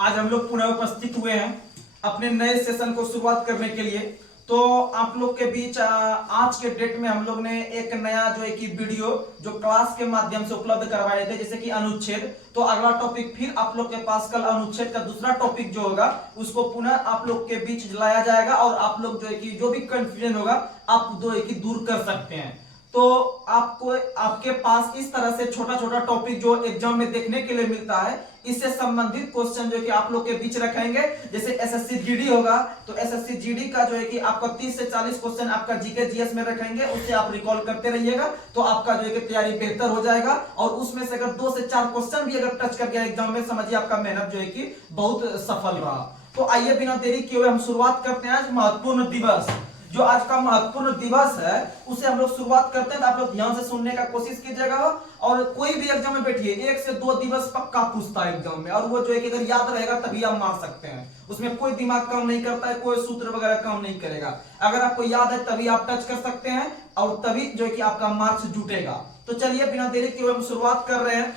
आज हम लोग पुनः उपस्थित हुए हैं अपने नए सेशन को शुरुआत करने के लिए। तो आप लोग के बीच आज के डेट में हम लोग ने एक नया जो है कि वीडियो जो क्लास के माध्यम से उपलब्ध करवाए थे, जैसे कि अनुच्छेद। तो अगला टॉपिक फिर आप लोग के पास कल अनुच्छेद का दूसरा टॉपिक जो होगा उसको पुनः आप लोग के बीच लाया जाएगा और आप लोग जो है कि जो भी कंफ्यूजन होगा आप जो है कि दूर कर सकते हैं। तो आपको आपके पास इस तरह से छोटा छोटा टॉपिक जो एग्जाम में देखने के लिए मिलता है, इससे संबंधित क्वेश्चन जो है कि आप लोग के बीच रखेंगे। जैसे एसएससी जीडी होगा तो एसएससी जीडी का जो है कि आपका 30 से 40 क्वेश्चन आपका जीके जीएस में रखेंगे, उससे आप रिकॉल करते रहिएगा तो आपका जो है कि तैयारी बेहतर हो जाएगा। और उसमें से अगर 2 से 4 क्वेश्चन भी अगर टच कर गया एग्जाम में, समझिए आपका मेहनत जो है कि बहुत सफल रहा। तो आइए बिना देरी किए हुए हम शुरुआत करते हैं। आज महत्वपूर्ण दिवस, जो आज का महत्वपूर्ण दिवस है उसे हम लोग शुरुआत करते हैं। तो आप लोग ध्यान से सुनने का कोशिश कीजिएगा और कोई भी एग्जाम में बैठिए 1 से 2 दिवस पक्का पूछता है एग्जाम में, और वो जो है कि अगर याद रहेगा तभी आप मार सकते हैं। उसमें कोई दिमाग काम नहीं करता है, कोई सूत्र वगैरह काम नहीं करेगा। अगर आपको याद है तभी आप टच कर सकते हैं और तभी जो है कि आपका मार्क्स जुटेगा। तो चलिए बिना देरी किए हम शुरुआत कर रहे हैं।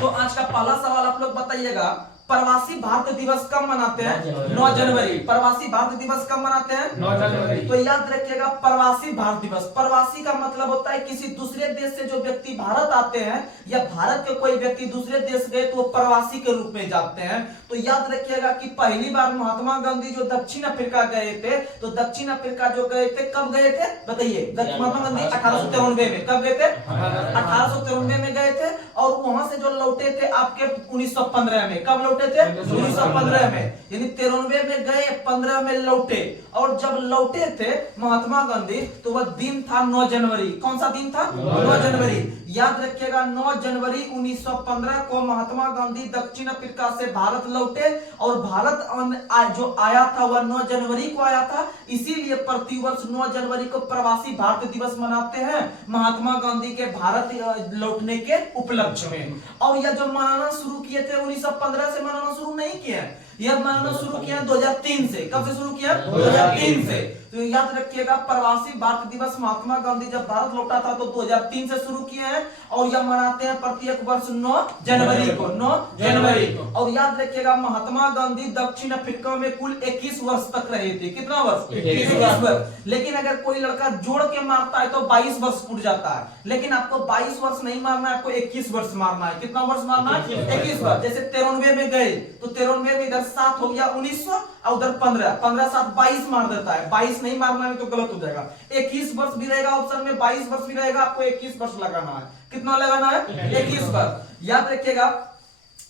तो आज का पहला सवाल आप लोग बताइएगा, प्रवासी भारत दिवस कब मनाते हैं? 9 जनवरी। प्रवासी भारत दिवस कब मनाते हैं? 9 जनवरी। तो याद रखिएगा प्रवासी भारत दिवस, प्रवासी का मतलब होता है किसी दूसरे देश से जो व्यक्ति भारत आते हैं या भारत के कोई व्यक्ति दूसरे देश गए तो वो प्रवासी के रूप में जाते हैं। तो याद रखिएगा कि पहली बार महात्मा गांधी जो दक्षिण अफ्रीका गए थे, तो दक्षिण अफ्रीका जो गए थे कब गए थे बताइए? महात्मा गांधी 1893 में कब गए थे? 1893 में गए थे। और वहां से जो लौटे थे आपके 1915 में। कब लौटे थे? 1915 में, यानी 93 में गए, 15 में लौटे। और जब लौटे थे महात्मा गांधी तो वह दिन था 9 जनवरी। कौन सा दिन था? 9 जनवरी। याद रखिएगा 9 जनवरी 1915 को महात्मा गांधी दक्षिण अफ्रीका से भारत लौटे और भारत जो आया था वह 9 जनवरी को आया था। इसीलिए प्रतिवर्ष 9 जनवरी को प्रवासी भारत दिवस मनाते हैं, महात्मा गांधी के भारत लौटने के उपलक्ष्य में। और यह जो मनाना शुरू किए थे 1915 से मनाना शुरू नहीं किया, यह मनाना शुरू किया 2003 से। कब से शुरू किया? 2003 से। तो याद रखिएगा प्रवासी भारत दिवस महात्मा गांधी जब भारत लौटा था तो 2003 से शुरू किए हैं और यह मनाते हैं प्रत्येक वर्ष 9 जनवरी को। 9 जनवरी को। और याद रखिएगा महात्मा गांधी दक्षिण अफ्रीका में कुल 21 वर्ष तक रहे थे। कितना वर्ष? 21 वर्ष। लेकिन अगर कोई लड़का जोड़ के मारता है तो 22 वर्ष उठ जाता है, लेकिन आपको 22 वर्ष नहीं मारना है, आपको 21 वर्ष मारना है। कितना वर्ष मारना है? 21 वर्ष। जैसे 93 में गए तो 93 में इधर 7 हो गया 1900 और उधर 15, 15 7 22 मार देता है। 22 नहीं मारना है तो गलत हो जाएगा। 21 वर्ष भी रहेगा ऑप्शन में, 22 वर्ष भी रहेगा, आपको 21 वर्ष लगाना है। कितना लगाना है? 21 वर्ष। याद रखिएगा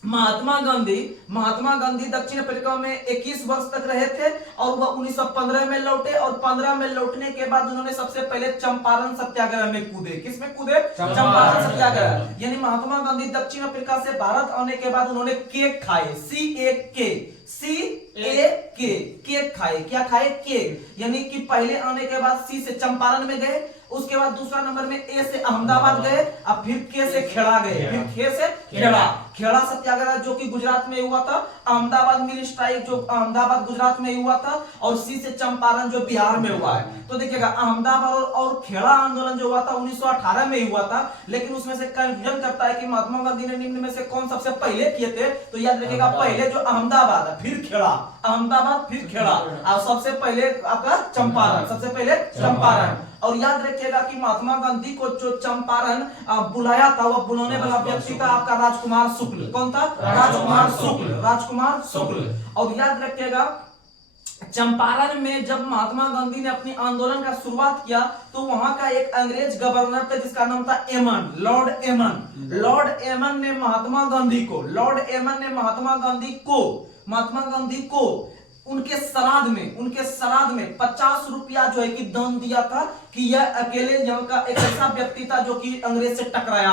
महात्मा गांधी दक्षिण अफ्रीका में 21 वर्ष तक रहे थे और वह 1915 में लौटे। और 15 में लौटने के बाद उन्होंने सबसे पहले चंपारण सत्याग्रह में कूदे। किसमें कूदे? चंपारण सत्याग्रह। यानी महात्मा गांधी दक्षिण अफ्रीका से भारत आने के बाद उन्होंने केक खाए, केक खाए। क्या खाए? केक। यानी कि पहले आने के बाद सी से चंपारण में गए, उसके बाद दूसरा नंबर में ए से अहमदाबाद गए, अब फिर के से खेड़ा गए, फिर खे से खेड़ा सत्याग्रह जो कि गुजरात में हुआ था, अहमदाबाद मिल स्ट्राइक जो अहमदाबाद गुजरात में हुआ था, और सी से चंपारण जो बिहार में हुआ है। तो देखिएगा अहमदाबाद और खेड़ा आंदोलन जो हुआ था 1918 में हुआ था, लेकिन उसमें से कंफ्यूजन करता है कि महात्मा गांधी ने निम्न में से कौन सबसे पहले किए थे। तो याद रखिएगा पहले जो अहमदाबाद है, फिर खेड़ा, अहमदाबाद फिर खेड़ा, और सबसे पहले आपका चंपारण, सबसे पहले चंपारण। और याद रखिएगा कि महात्मा गांधी को जो चंपारण बुलाया था वह बुलाने वाला व्यक्ति था आपका राजकुमार शुक्ल। कौन था? राजकुमार शुक्ल। और याद रखिएगा चंपारण में जब महात्मा गांधी ने अपनी आंदोलन का शुरुआत किया तो वहां का एक अंग्रेज गवर्नर था जिसका नाम था एमन, लॉर्ड एमन ने महात्मा गांधी को उनके श्राद्ध में 50 रुपया जो है कि दान दिया था कि यह अकेले यहाँ का एक ऐसा व्यक्ति था जो कि अंग्रेज से टकराया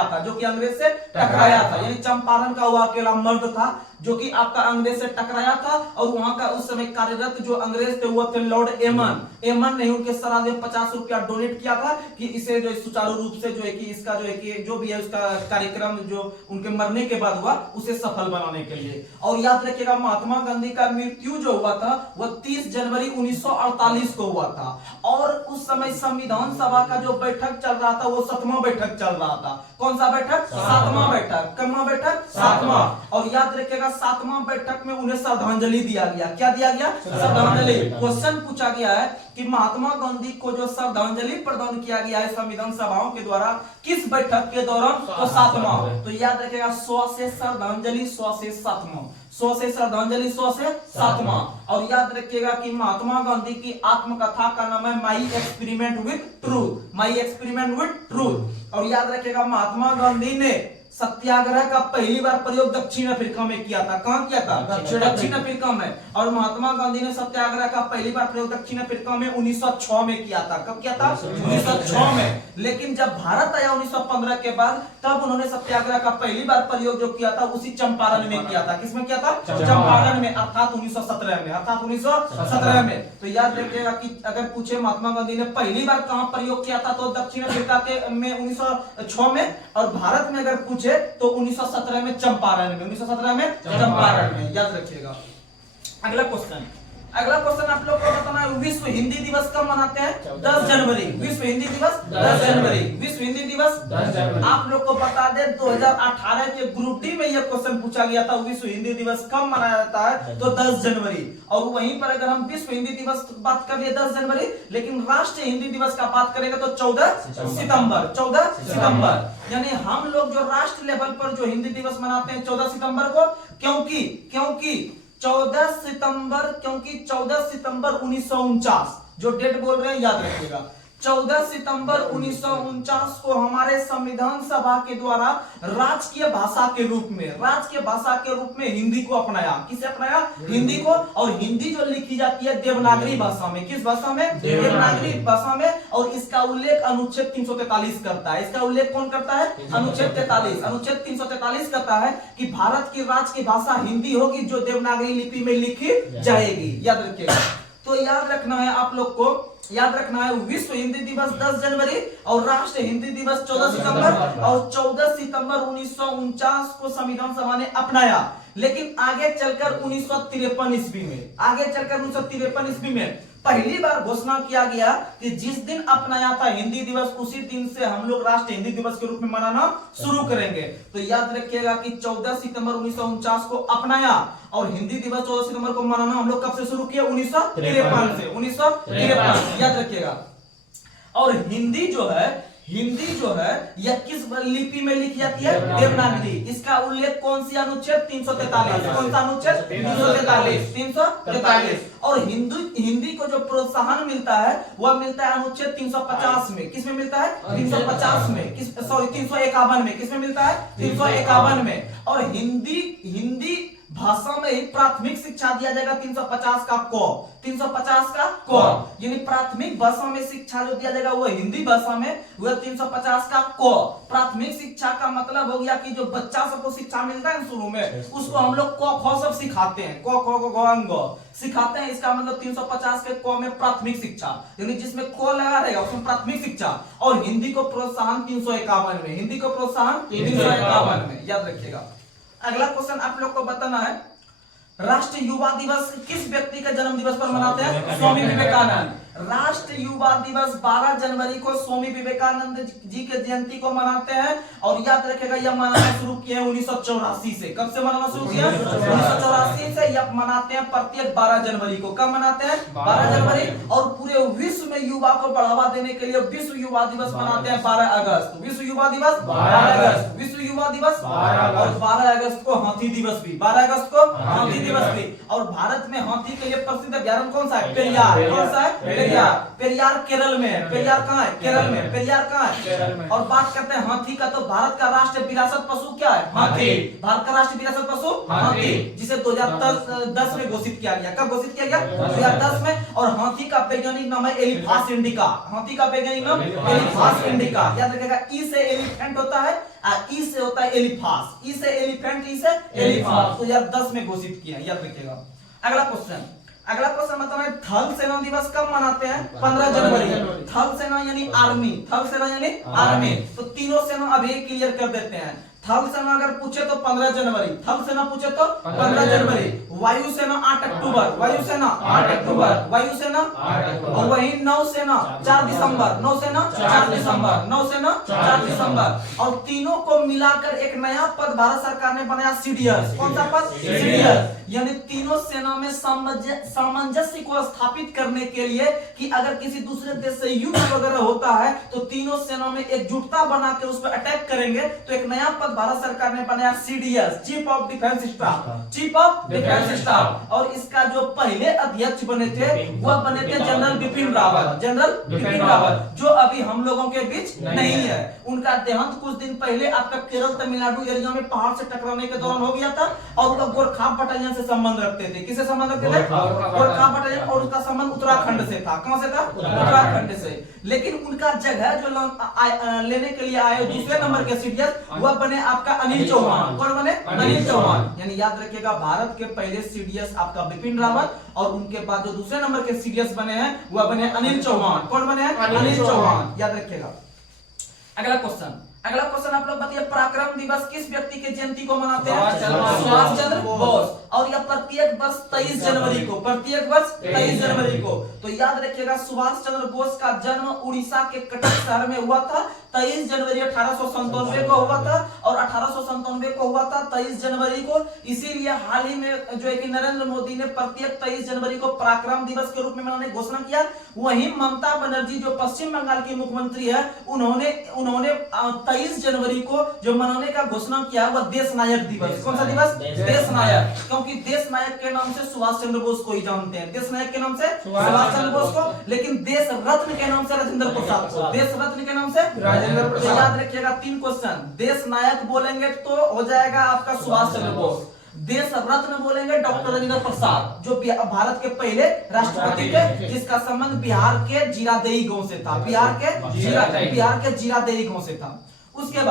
था, यानी चंपारण का वो अकेला मर्द था जो कि आपका अंग्रेज से टकराया था। और वहां का उस समय कार्यरत जो अंग्रेज थे वो थे लॉर्ड एमन ने उनके श्राद्ध में 50 रुपया डोनेट किया था कि इसे जो सुचारू रूप से जो है कि इसका जो है कि जो भी है उसका कार्यक्रम जो उनके मरने के बाद हुआ उसे सफल बनाने के लिए। और याद रखिएगा महात्मा गांधी का मृत्यु जो हुआ था वह 30 जनवरी 1948 को हुआ था। और उस समय संविधान सभा का जो बैठक चल रहा था वो 7वां बैठक चल रहा था। कौन सा बैठक? 7वां बैठक। कौन बैठक? 7वां। और याद रखिएगा रखिएगा 7वां बैठक में उन्हें श्रद्धांजलि दिया गया। क्या दिया गया? श्रद्धांजलि। क्वेश्चन पूछा गया है कि महात्मा गांधी को जो श्रद्धांजलि प्रदान किया गया है संविधान सभाओं के द्वारा किस बैठक के दौरान? तो 7वां। तो याद रखिएगा 100 से श्रद्धांजलि, 100 से 7वां, 100 से श्रद्धांजलि, 100 से 7वां। और याद रखिएगा कि महात्मा गांधी की आत्मकथा का नाम है my experiment with truth, my experiment with truth. और याद रखिएगा महात्मा गांधी ने सत्याग्रह का पहली बार प्रयोग दक्षिण अफ्रीका में किया था। कहां किया था? दक्षिण अफ्रीका में। और महात्मा गांधी ने सत्याग्रह का पहली बार प्रयोग दक्षिण अफ्रीका में 1906 में किया था। कब किया था? 1906 में। लेकिन जब भारत आया 1915 के बाद, तब उन्होंने सत्याग्रह का पहली बार प्रयोग जो किया था उसी चंपारण में किया था। किसमें किया था? चंपारण में, अर्थात 1917 में, अर्थात 1917 में। तो याद रखिएगा कि अगर पूछे महात्मा गांधी ने पहली बार कहां प्रयोग किया था, तो दक्षिण अफ्रीका के में 1906 में, और भारत में अगर पूछे तो 1917 में चंपारण में, 1917 में चंपारण में। याद रखिएगा। अगला क्वेश्चन आप लोग को बताना है, विश्व हिंदी दिवस कब मनाते हैं? 10 जनवरी। विश्व हिंदी दिवस 10 जनवरी। विश्व हिंदी दिवस 10 जनवरी। आप लोग को बता दें 2018 के ग्रुप डी में यह क्वेश्चन पूछा गया था, विश्व हिंदी दिवस कब मनाया जाता है? तो 10 जनवरी। और वहीं पर अगर हम विश्व हिंदी दिवस बात कर लिए 10 जनवरी, लेकिन राष्ट्रीय हिंदी दिवस का बात करेंगे तो 14 सितंबर। 14 सितंबर। यानी हम लोग जो राष्ट्र लेवल पर जो हिंदी दिवस मनाते हैं 14 सितंबर को, क्योंकि 14 सितंबर 1949 जो डेट बोल रहे हैं याद रखिएगा। 14 सितंबर 1949 को हमारे संविधान सभा के द्वारा राजकीय भाषा के रूप में हिंदी को अपनाया। किसे अपनाया? हिंदी को। और हिंदी जो लिखी जाती है देवनागरी भाषा में। किस भाषा में? देवनागरी भाषा में। और इसका उल्लेख अनुच्छेद 343 करता है। इसका उल्लेख कौन करता है? अनुच्छेद 43। अनुच्छेद 343 करता है कि भारत की राजकीय भाषा हिंदी होगी जो देवनागरी लिपि में लिखी जाएगी। याद रखिएगा। तो याद रखना है आप लोग को, याद रखना है विश्व हिंदी दिवस 10 जनवरी और राष्ट्रीय हिंदी दिवस 14 सितंबर। और 14 सितंबर 1949 को संविधान सभा ने अपनाया। लेकिन आगे चलकर 1953 ईस्वी में पहली बार घोषणा किया गया कि जिस दिन अपनाया था हिंदी दिवस, उसी दिन से हम लोग राष्ट्रीय हिंदी दिवस के रूप में मनाना शुरू करेंगे। तो याद रखिएगा कि 14 सितंबर 1949 को अपनाया और हिंदी दिवस 14 सितंबर को मनाना हम लोग कब से शुरू किया? 1953 से। 1953 याद रखिएगा। और हिंदी जो है यह किस लिपि में लिखी जाती है? देवनागरी। इसका उल्लेख कौन सी अनुच्छेद? 343। कौन सा अनुच्छेद? 343। और हिंदी को जो प्रोत्साहन मिलता है वह मिलता है अनुच्छेद 350 में। किस में मिलता है? 350 में। 351 में। किस में मिलता है? 351 में। और हिंदी भाषा में ही प्राथमिक शिक्षा दिया जाएगा 350 का क। यानी प्राथमिक भाषा में शिक्षा जो दिया जाएगा वो हिंदी भाषा में, वह 350 का क। प्राथमिक शिक्षा का मतलब हो गया कि जो बच्चा सबको शिक्षा मिलता है शुरू में, उसको हम लोग क ख सब सिखाते हैं, क ख ग घ सिखाते हैं। इसका मतलब 350 के क में प्राथमिक शिक्षा, यानी जिसमें क लगा रहेगा उसमें प्राथमिक शिक्षा। और हिंदी को प्रोत्साहन 351 में। हिंदी को प्रोत्साहन 351 में। याद रखिएगा। अगला क्वेश्चन आप लोग को बताना है, राष्ट्रीय युवा दिवस किस व्यक्ति का जन्म दिवस पर मनाते हैं? स्वामी विवेकानंद। राष्ट्रीय युवा दिवस 12 जनवरी को स्वामी विवेकानंद जी के जयंती को मनाते हैं। और याद रखेगा यह मनाना शुरू किए 1984 से। कब से मनाना शुरू किया? 1984 से। यह मनाते हैं प्रत्येक 12 जनवरी को। कब मनाते हैं? 12 जनवरी। और पूरे विश्व में युवा को बढ़ावा देने के लिए विश्व युवा दिवस मनाते हैं 12 अगस्त। विश्व युवा दिवस 12 अगस्त। विश्व युवा दिवस 12 और 12 अगस्त को हाथी दिवस भी। 12 अगस्त को हाथी दिवस भी। और भारत में हाथी के लिए प्रसिद्ध अभ्यारण्य कौन सा है? पेरियार। कौन सा है? पेरियार केरल में है। पेरियार कहाँ है? केरल में। पेरियार कहाँ है? और बात करते हैं हाथी का, तो भारत का राष्ट्रीय विरासत पशु क्या है? हाथी। भारत का राष्ट्रीय विरासत पशु हाथी, जिसे 2010 में घोषित किया गया। कब घोषित किया गया? 2010 में। और हाथी का वैज्ञानिक नाम है एलिफास इंडिका। हाथी का वैज्ञानिक नाम एलिफास इंडिका। याद रखिएगा। ई से एलिफेंट होता है, ई से होता है एलिफास। ई से एलिफेंट, ई से एलिफास। तो 2010 में घोषित किया। याद रखिएगा। अगला क्वेश्चन मतलब है, थल सेना दिवस कब मनाते हैं? 15 जनवरी। थल सेना यानी आर्मी। थल सेना यानी आर्मी। तो तीनों सेना अभी क्लियर कर देते हैं। थल सेना अगर पूछे तो 15 जनवरी। थल सेना पूछे तो 15 जनवरी। वायुसेना 8 अक्टूबर, वायुसेना 8 अक्टूबर, वायुसेना 8 अक्टूबर। और वही नौसेना 4 दिसंबर, नौसेना 4 दिसंबर, नौसेना 4 दिसंबर। और तीनों को मिलाकर एक नया पद भारत सरकार ने बनाया सीडीएस। कौन सा पद? सीडीएस। यानी तीनों सेना में सामंजस्य को स्थापित करने के लिए कि अगर किसी दूसरे देश से युद्ध वगैरह होता है तो तीनों सेना में एकजुटता बना के उस पर अटैक करेंगे। तो एक नया पद भारत सरकार ने बनाया CDS, chief of defence staff, chief of defence staff. और इसका जो पहले अध्यक्ष बने थे वह बने थे जनरल बिपिन रावत, जनरल बिपिन रावत, जो अभी हम लोगों के बीच नहीं है। उनका देहांत कुछ दिन पहले आपका केरल तमिलनाडु एरिया में पहाड़ से टकराने के दौरान हो गया था। और वो गोरखा बटालियन से संबंध रखते थे। किससे संबंध रखते थे? गोरखा बटालियन। और उसका संबंध उत्तराखंड से था। कहां से था? उत्तराखंड से। लेकिन उनका जगह जो लेने के लिए आए दूसरे नंबर के सीडीएस वह बने आपका अनिल चौहान। कौन बने? अनिल चौहान। यानी याद रखिएगा भारत के पहले सीडीएस आपका बिपिन रावत और उनके बाद जो दूसरे नंबर के सीडीएस बने हैं वह बने अनिल चौहान। कौन बने हैं? अनिल चौहान। याद रखिएगा। अगला क्वेश्चन आप लोग बताइए, पराक्रम दिवस किस व्यक्ति के जयंती को मनाते हैं? सुभाष चंद्र बोस। और यह प्रत्येक वर्ष 23 जनवरी को, प्रत्येक वर्ष 23 जनवरी को। तो याद रखिएगा सुभाष चंद्र बोस का जन्म उड़ीसा के कटक शहर में हुआ था। 23 जनवरी 1897 को हुआ था। और 1897 को हुआ था 23 जनवरी को। इसीलिए हाल ही में जो है कि नरेंद्र मोदी ने प्रत्येक 23 जनवरी को पराक्रम दिवस के रूप में मनाने की घोषणा किया। वहीं ममता बनर्जी जो पश्चिम बंगाल की मुख्यमंत्री है उन्होंने 23 जनवरी को जो मनाने का घोषणा किया वह देश नायक दिवस। कौन सा दिवस? देश नायक। क्योंकि देश नायक के नाम से सुभाष चंद्र बोस को ही जानते हैं, देश नायक के नाम से सुभाष चंद्र बोस को। लेकिन देश रत्न के नाम से राजेंद्र प्रसाद को, देश रत्न के नाम से राजेंद्र प्रसाद। तो याद रखिएगा 3 क्वेश्चन। देश नायक बोलेंगे तो हो जाएगा आपका सुभाष चंद्र बोस। देश रत्न बोलेंगे डॉक्टर राजेंद्र प्रसाद जो भारत के पहले राष्ट्रपति थे, जिसका संबंध बिहार के जीरादेई गांव से था, बिहार के जीरादेई गांव से था। उसके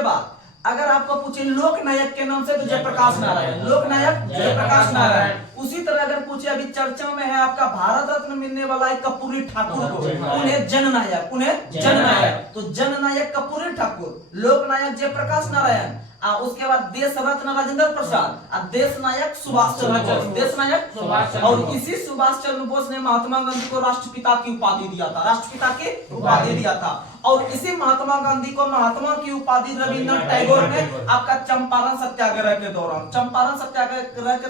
बाद अगर आपको पूछे लोक नायक के नाम से तो जयप्रकाश नारायण, लोक नायक जयप्रकाश नारायण। उसी तरह अगर पूछे अभी चर्चा में है आपका भारत रत्न मिलने वाला है कर्पूरी ठाकुर को, उन्हें जननायक, तो जननायक कर्पूरी ठाकुर, लोक नायक जयप्रकाश नारायण। उसके बाद देश रत्न राजेंद्र प्रसाद, देश नायक सुभाष चंद्र बोस, देश नायक सुभाष। और इसी सुभाष चंद्र बोस ने महात्मा गांधी को राष्ट्रपिता की उपाधि दिया था, राष्ट्रपिता की उपाधि दिया था। और इसी महात्मा गांधी को महात्मा की उपाधि रविन्द्रनाथ टैगोर ने आपका चंपारण सत्याग्रह के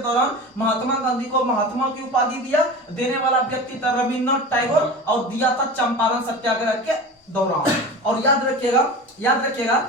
दौरान महात्मा गांधी को महात्मा की उपाधि दिया। देने वाला व्यक्ति था रविन्द्रनाथ टैगोर और दिया था चंपारण सत्याग्रह के दौरान। और याद रखिएगा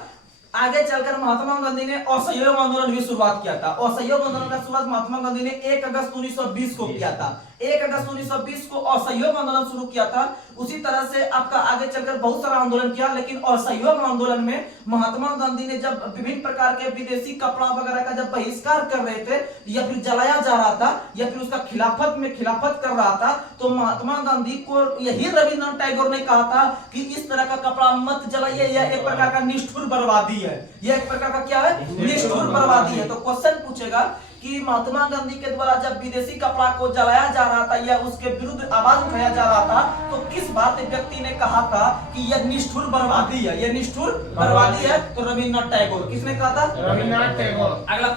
आगे चलकर महात्मा गांधी ने असहयोग आंदोलन भी शुरुआत किया था। असहयोग आंदोलन का शुरुआत महात्मा गांधी ने 1 अगस्त 1920 को किया था। 1 अगस्त 1920 को असहयोग आंदोलन शुरू किया था। उसी तरह से आपका आगे चलकर बहुत सारा आंदोलन किया, लेकिन असहयोग आंदोलन में महात्मा गांधी ने जब विभिन्न प्रकार के विदेशी कपड़ा वगैरह का जब बहिष्कार कर रहे थे या फिर जलाया जा रहा था या फिर उसका खिलाफत कर रहा था, तो महात्मा गांधी को यही रविन्द्रनाथ टैगोर ने कहा था कि इस तरह का कपड़ा मत जलाइए, यह एक प्रकार का निष्ठुर बर्बादी है। यह एक प्रकार का क्या है? निष्ठुर बर्बादी है। तो क्वेश्चन पूछेगा कि महात्मा गांधी के द्वारा जब विदेशी कपड़ा को जलाया जा रहा था या उसके विरुद्ध आवाज उठाया जा रहा था तो किस भारतीय व्यक्ति ने कहा था कि यह निष्ठुर बर्बादी है, यह निष्ठुर बर्बादी है? तो रविन्द्रनाथ टैगोर। किसने कहा था? रविन्द्रनाथ टैगोर। अगला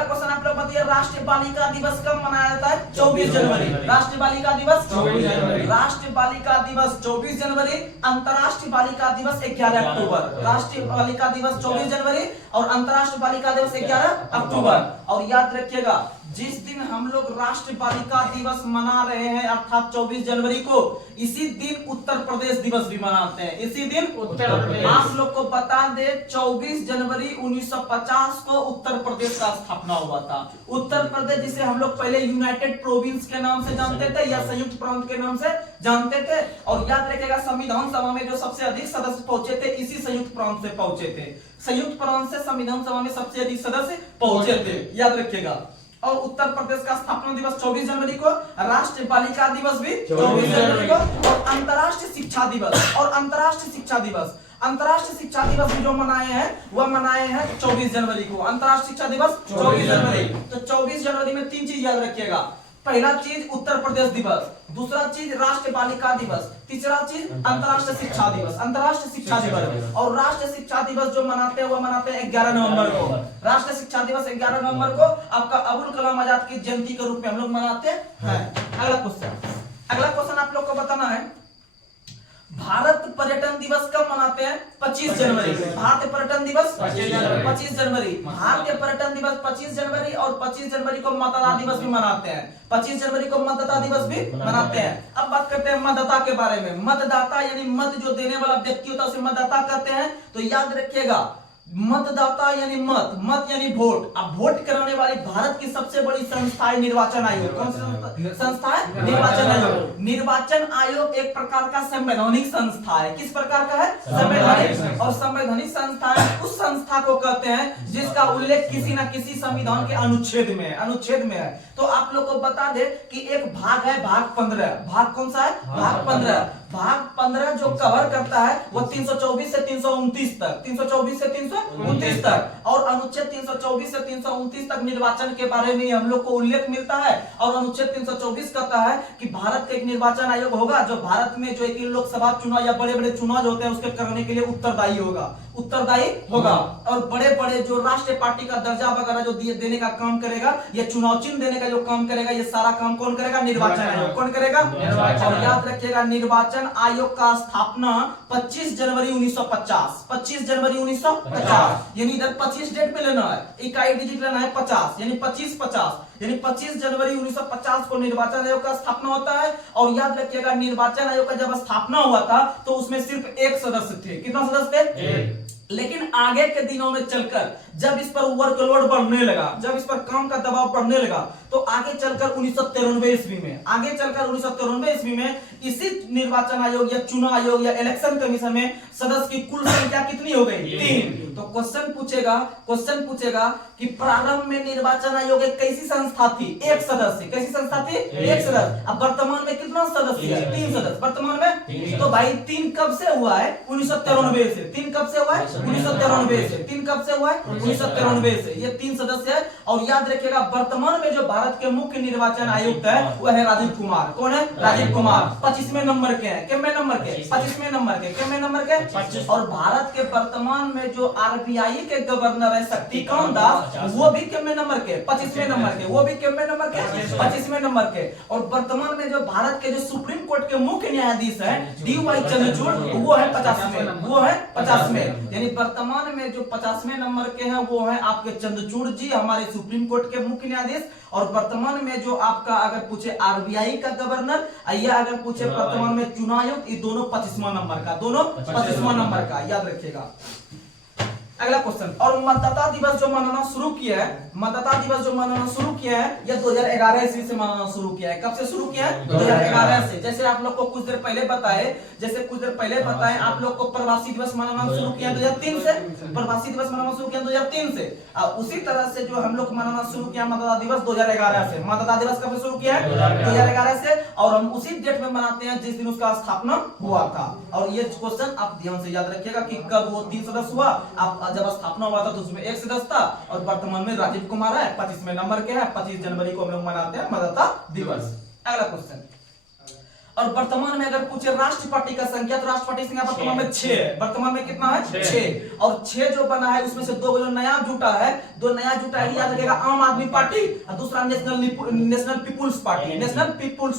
क्वेश्चन आप लोग बताइए, राष्ट्रीय बालिका दिवस कब मनाया जाता है? 24 जनवरी। राष्ट्रीय बालिका दिवस 24 जनवरी। राष्ट्रीय बालिका दिवस 24 जनवरी। अंतर्राष्ट्रीय बालिका दिवस 11 अक्टूबर। राष्ट्रीय बालिका दिवस 24 जनवरी और अंतर्राष्ट्रीय बालिका दिवस 11 अक्टूबर। और याद रखिएगा जिस दिन हम लोग राष्ट्रीय बालिका दिवस मना रहे हैं अर्थात 24 जनवरी को, इसी दिन उत्तर प्रदेश दिवस भी मनाते हैं। इसी दिन उत्तर प्रदेश। आप लोग को बता दे 24 जनवरी 1950 को उत्तर प्रदेश का स्थापना हुआ था। उत्तर प्रदेश जिसे हम लोग पहले यूनाइटेड प्रोविंस के नाम से जानते थे या संयुक्त प्रांत के नाम से जानते थे। और याद रखिएगा संविधान सभा में जो सबसे अधिक सदस्य पहुंचे थे इसी संयुक्त प्रांत से पहुंचे थे। संयुक्त प्रांत से संविधान सभा में सबसे अधिक सदस्य पहुंचे थे, याद रखिएगा। और उत्तर प्रदेश का स्थापना दिवस 24 जनवरी को, राष्ट्रीय बालिका दिवस भी 24 जनवरी को, और अंतर्राष्ट्रीय शिक्षा दिवस जो मनाए हैं वह मनाए हैं 24 जनवरी को। अंतर्राष्ट्रीय शिक्षा दिवस 24 जनवरी। तो 24 जनवरी में 3 चीज याद रखिएगा। पहला चीज उत्तर प्रदेश दिवस, दूसरा चीज राष्ट्रीय बालिका दिवस, तीसरा चीज अंतर्राष्ट्रीय शिक्षा दिवस, अंतर्राष्ट्रीय शिक्षा दिवस। और राष्ट्रीय शिक्षा दिवस जो मनाते हैं वो मनाते हैं 11 नवंबर को। राष्ट्रीय शिक्षा दिवस 11 नवंबर को आपका अबुल कलाम आजाद की जयंती के रूप में हम लोग मनाते हैं। अगला क्वेश्चन आप लोग को बताना है, भारत पर्यटन दिवस कब मनाते हैं? 25 जनवरी। भारतीय पर्यटन दिवस 25 जनवरी। भारतीय पर्यटन दिवस 25 जनवरी और 25 जनवरी को मतदाता दिवस भी मनाते हैं। 25 जनवरी को मतदाता दिवस भी मनाते हैं। अब बात करते हैं मतदाता के बारे में। मतदाता यानी मत जो देने वाला व्यक्ति होता है उसे मतदाता कहते हैं। तो याद रखिएगा, मतदाता यानी मत यानी वोट। अब वोट कराने वाली भारत की सबसे बड़ी संस्था है निर्वाचन आयोग। कौन सी संस्था है? निर्वाचन आयोग। निर्वाचन आयोग एक प्रकार का संवैधानिक संस्था है। किस प्रकार का है? संवैधानिक। और संवैधानिक संस्था उस संस्था को कहते हैं जिसका उल्लेख किसी न किसी संविधान के अनुच्छेद में है। तो आप लोग को बता दे कि एक भाग है, भाग 15। भाग कौन सा है? भाग 15। भाग 15 जो कवर करता है वो 324 से 329 तक, 324 से 329 तक। और अनुच्छेद 324 से 329 तक निर्वाचन के बारे में हम लोग को उल्लेख मिलता है। और अनुच्छेद 324 कहता है कि भारत का एक निर्वाचन आयोग होगा जो भारत में जो एक लोकसभा चुनाव या बड़े बड़े चुनाव जो होते हैं उसके करने के लिए उत्तरदायी होगा। और बड़े बड़े जो राष्ट्रीय पार्टी का दर्जा वगैरह जो देने का काम करेगा, ये चुनाव चिन्ह देने का जो काम करेगा, ये सारा काम कौन करेगा? निर्वाचन आयोग। कौन करेगा? और याद रखिएगा, निर्वाचन आयोग का स्थापना 25 जनवरी 1950। 25 जनवरी 1950 यानी इधर 25 डेट में लेना है, इकाई डिजिट लेना है 50 यानी 25 यानी 25 जनवरी 1950 को निर्वाचन आयोग का स्थापना होता है। और याद रखिएगा, निर्वाचन आयोग का जब स्थापना हुआ था तो उसमें सिर्फ एक सदस्य थे। कितना सदस्य थे? लेकिन आगे के दिनों में चलकर जब इस पर वर्कलोड बढ़ने लगा, जब इस पर काम का दबाव बढ़ने लगा, तो आगे चलकर 1993 ईस्वी में इसी निर्वाचन आयोग या चुनाव आयोग या इलेक्शन कमीशन में सदस्य की कुल संख्या कितनी हो गई? 3। तो क्वेश्चन पूछेगा कि प्रारंभ में निर्वाचन आयोग एक कैसी संस्था थी? एक सदस्य। कैसी संस्था थी? एक सदस्य। अब वर्तमान में कितना सदस्य है? 3 सदस्य वर्तमान में। तो भाई 3 कब से हुआ है? 1993 से। 3 कब से हुआ है? 1993 से। 3 कब से हुआ है? 1993 से। ये 3 सदस्य है। और याद रखिएगा, वर्तमान में जो भारत के मुख्य निर्वाचन आयुक्त है वो है राजीव कुमार। कौन है? राजीव कुमार। 25वें नंबर के हैं। कितने नंबर के? 25वें नंबर के। कितने नंबर के? 25। और भारत के वर्तमान में जो आरबीआई के गवर्नर है शक्तिकांत दास, वो भी कितने नंबर के? 25वें नंबर के। वो भी कितने नंबर के? 25वें नंबर के। और वर्तमान में जो भारत के जो सुप्रीम कोर्ट के मुख्य न्यायाधीश है डी.वाई. चंद्रचूड़, वो है 50वें। यानी वर्तमान में जो 50वें नंबर के हैं वो है आपके चंद्रचूड़ जी, हमारे सुप्रीम कोर्ट के मुख्य न्यायाधीश। और वर्तमान में जो आपका अगर पूछे आरबीआई का गवर्नर या अगर पूछे वर्तमान में चुनाव आयुक्त, ये दोनों 25वां नंबर का, दोनों 25वां नंबर का, याद रखिएगा। अगला क्वेश्चन, और मतदाता दिवस जो मनाना शुरू किया है, यह 2011 ईस्वी से मनाना शुरू किया है। कब से शुरू किया है? 2011 से। जैसे आप लोग को कुछ देर पहले बताए आप लोग को प्रवासी दिवस मनाना शुरू किया 2003 से। प्रवासी दिवस मनाना शुरू किया 2003 से। उसी तरह से जो हम लोग मनाना शुरू किया मतदाता दिवस 2011 से। मतदाता दिवस कब शुरू किया है? 2011 से। और हम उसी डेट में मनाते हैं जिस दिन उसका स्थापना हुआ था। और ये क्वेश्चन आप ध्यान से याद रखिएगा कि कब वो 3 सदस्य हुआ। आप जब स्थापना हुआ था तो उसमें एक सदस्य था। और वर्तमान में राजीव कुमार है, 25वें नंबर के हैं। 25 जनवरी को हम लोग मनाते हैं मतदाता दिवस। अगला क्वेश्चन, और वर्तमान में अगर पूछे राष्ट्रीय पार्टी का संख्या, तो राष्ट्रीय पार्टी संख्या वर्तमान में 6 है। वर्तमान में कितना है? 6। और 6 जो बना है उसमें से 2 जो नया जुटा है, याद रखिएगा, आम आदमी पार्टी और दूसरा नेशनल पीपुल्स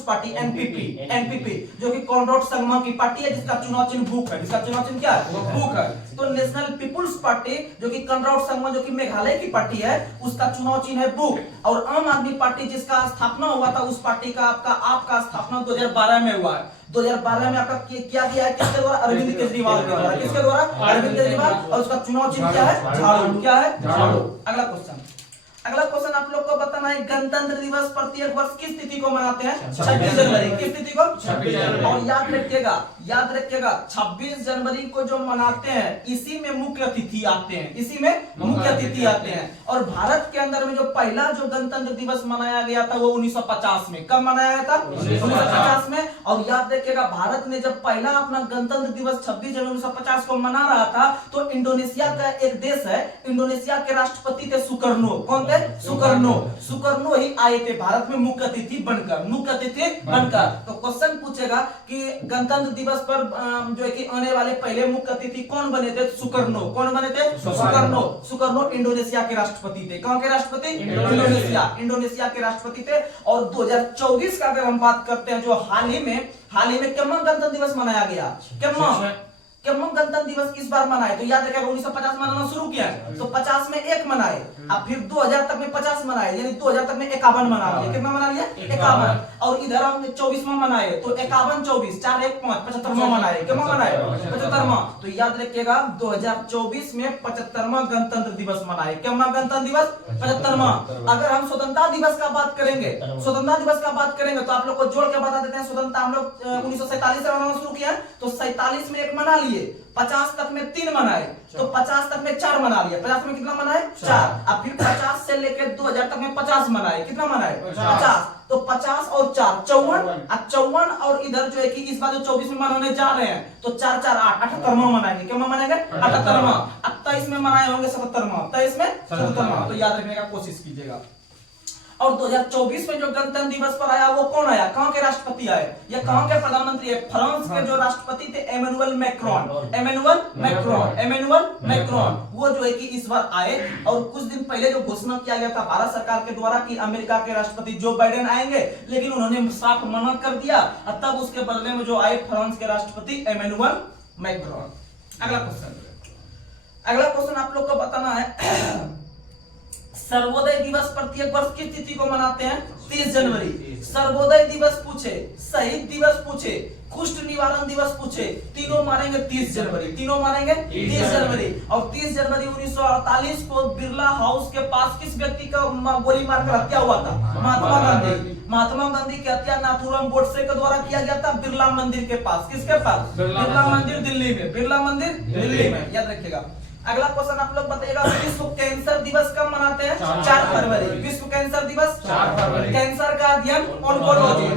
पार्टी एनपीपी, जो कि कॉनराड संगमा की पार्टी है, जिसका चुनाव चिन्ह बुक है। जिसका चुनाव चिन्ह क्या है? बुक है। तो नेशनल पीपुल्स पार्टी जो कि कॉनराड संगमा जो कि मेघालय की पार्टी है, उसका चुनाव चिन्ह है बुक। और आम आदमी पार्टी जिसका स्थापना हुआ था, उस पार्टी का आपका स्थापना 2012 में हुआ है। 2012 में आपका क्या दिया है? किसके द्वारा? अरविंद केजरीवाल के द्वारा। किसके द्वारा? अरविंद केजरीवाल। और उसका चुनाव चिन्ह क्या है? झाड़ू। क्या है? झाड़ू। अगला क्वेश्चन आप लोग को बताना है, गणतंत्र दिवस प्रत्येक वर्ष किस तिथि को मनाते हैं? 26 जनवरी। किस तिथि को? 26 जनवरी। और याद रखिएगा 26 जनवरी को जो मनाते हैं, इसी में मुख्य अतिथि आते हैं। और भारत के अंदर में जो पहला जो गणतंत्र दिवस मनाया गया था वो 1950 में। कब मनाया गया था? 1950 में। और याद रखिएगा, भारत ने जब पहला अपना गणतंत्र दिवस 26 जनवरी 1950 को मना रहा था, तो इंडोनेशिया का एक देश है, इंडोनेशिया के राष्ट्रपति थे सुकर्नो। कौन थे? थे? सुकर्णो। सुकर्णो ही आए थे भारत में मुख्य अतिथि बनकर। तो क्वेश्चन पूछेगा कि गणतंत्र दिवस पर जो है कि आने वाले पहले मुख्य अतिथि कौन बने थे? सुकर्णो। कौन बने थे? सुकर्णो इंडोनेशिया के राष्ट्रपति थे। कहां के राष्ट्रपति? इंडोनेशिया के राष्ट्रपति थे। और 2024 का अगर हम बात करते हैं, जो हाल ही में केम्मन गणतंत्र दिवस मनाया गया। केम्मन गणतंत्र दिवस किस बार मनाए? तो याद रखिएगा 1950 मनाना शुरू किया, तो 50 में 1 मनाए, अब फिर 2000 तक में 50 मनाए, यानी 2000 तक में 51 मना लिया। कितना मना लिया? 51। और इधर हम 24वां मनाए, तो 51 24 4 1 5 75वां मनाए। कितना मनाए? 75वां। तो याद रखिएगा 2024 में 75वां गणतंत्र दिवस मनाए। कितना गणतंत्र दिवस? 75वां। अगर हम स्वतंत्रता दिवस का बात करेंगे, तो आप लोग को जोड़ के बता देते हैं। स्वतंत्रता हम लोग 1947 से मनाना शुरू किया, तो 47 में 1 मना लिए, 50 तक में 3 मनाए, तो 50 तक में 4 मना लिया। 50 में कितना मनाए? 4। अब फिर 50 से लेकर 2000 तक में 50 मनाए। कितना मनाए? 50। तो 50 और 4 54, और इधर जो है कि इस बार जो 24 में मनाने जा रहे हैं, तो 4 4 8 78वां मनाएंगे। क्या मनाएंगे? 78वां। 23 में मनाए होंगे 77वां, 23 में 77वां। तो याद रखने का कोशिश कीजिएगा। और 2024 में जो गणतंत्र दिवस पर आया, वो कौन आया? कहां के राष्ट्रपति आए या कहां के प्रधानमंत्री है? फ्रांस के जो राष्ट्रपति थे एमेनुअल मैक्रोन। वो जो है कि इस बार आए। और कुछ दिन पहले जो घोषणा किया गया था भारत सरकार के द्वारा कि अमेरिका के राष्ट्रपति जो बाइडेन आएंगे, लेकिन उन्होंने साफ मना कर दिया, और तब उसके बदले में जो आए फ्रांस के राष्ट्रपति एमेनुअल मैक्रोन। अगला क्वेश्चन आप लोग को बताना है, सर्वोदय दिवस प्रत्येक वर्ष किस तिथि को मनाते हैं? 30 जनवरी। सर्वोदय दिवस पूछे, शहीद दिवस पूछे, कुष्ठ निवारण दिवस पूछे, तीनों मारेंगे 30 जनवरी। और 30 जनवरी 1948 को बिरला हाउस के पास किस व्यक्ति का गोली मारकर हत्या हुआ था? महात्मा गांधी की हत्या नाथूराम गोडसे के द्वारा किया गया था बिरला मंदिर के पास। किसके पास? बिरला मंदिर दिल्ली में। याद रखिएगा। अगला क्वेश्चन आप लोग बताइएगा, विश्व कैंसर दिवस कब मनाते हैं? 4 फरवरी। विश्व कैंसर दिवस 4 फरवरी। कैंसर का अध्ययन ऑन्कोलॉजी।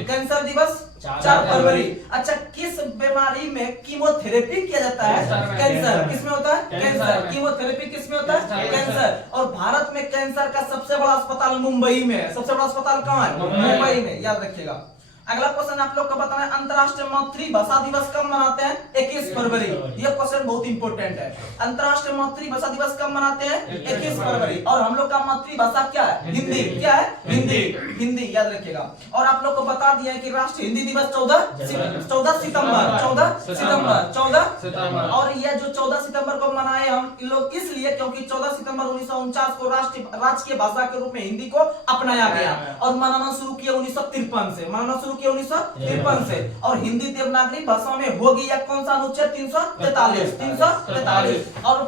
कैंसर दिवस 4 फरवरी। अच्छा, किस बीमारी में कीमोथेरेपी किया जाता है? कैंसर। किसमें होता है? कैंसर। कीमोथेरेपी किसमें होता है? कैंसर। और भारत में कैंसर का सबसे बड़ा अस्पताल मुंबई में है। सबसे बड़ा अस्पताल कहाँ है? मुंबई में। याद रखिएगा। अगला क्वेश्चन आप लोग को बताना है, अंतरराष्ट्रीय मातृभाषा दिवस कब मनाते हैं? 21 फरवरी। ये क्वेश्चन बहुत इंपॉर्टेंट है। अंतरराष्ट्रीय मातृभाषा दिवस कब मनाते हैं? 21 फरवरी। और हम लोग का मातृभाषा क्या है? हिंदी। क्या है? हिंदी। याद रखिएगा। और आप लोग को बता दिया है कि राष्ट्रीय हिंदी दिवस 14 सितंबर। और यह जो 14 सितंबर को मनाए हम लोग इसलिए क्योंकि 14 सितंबर 1949 को राजकीय भाषा के रूप में हिंदी को अपनाया गया, और मनाना शुरू किया 1953 से। और हिंदी देवनागरी भाषा में होगी या कौन सा अनुच्छेद? 343। और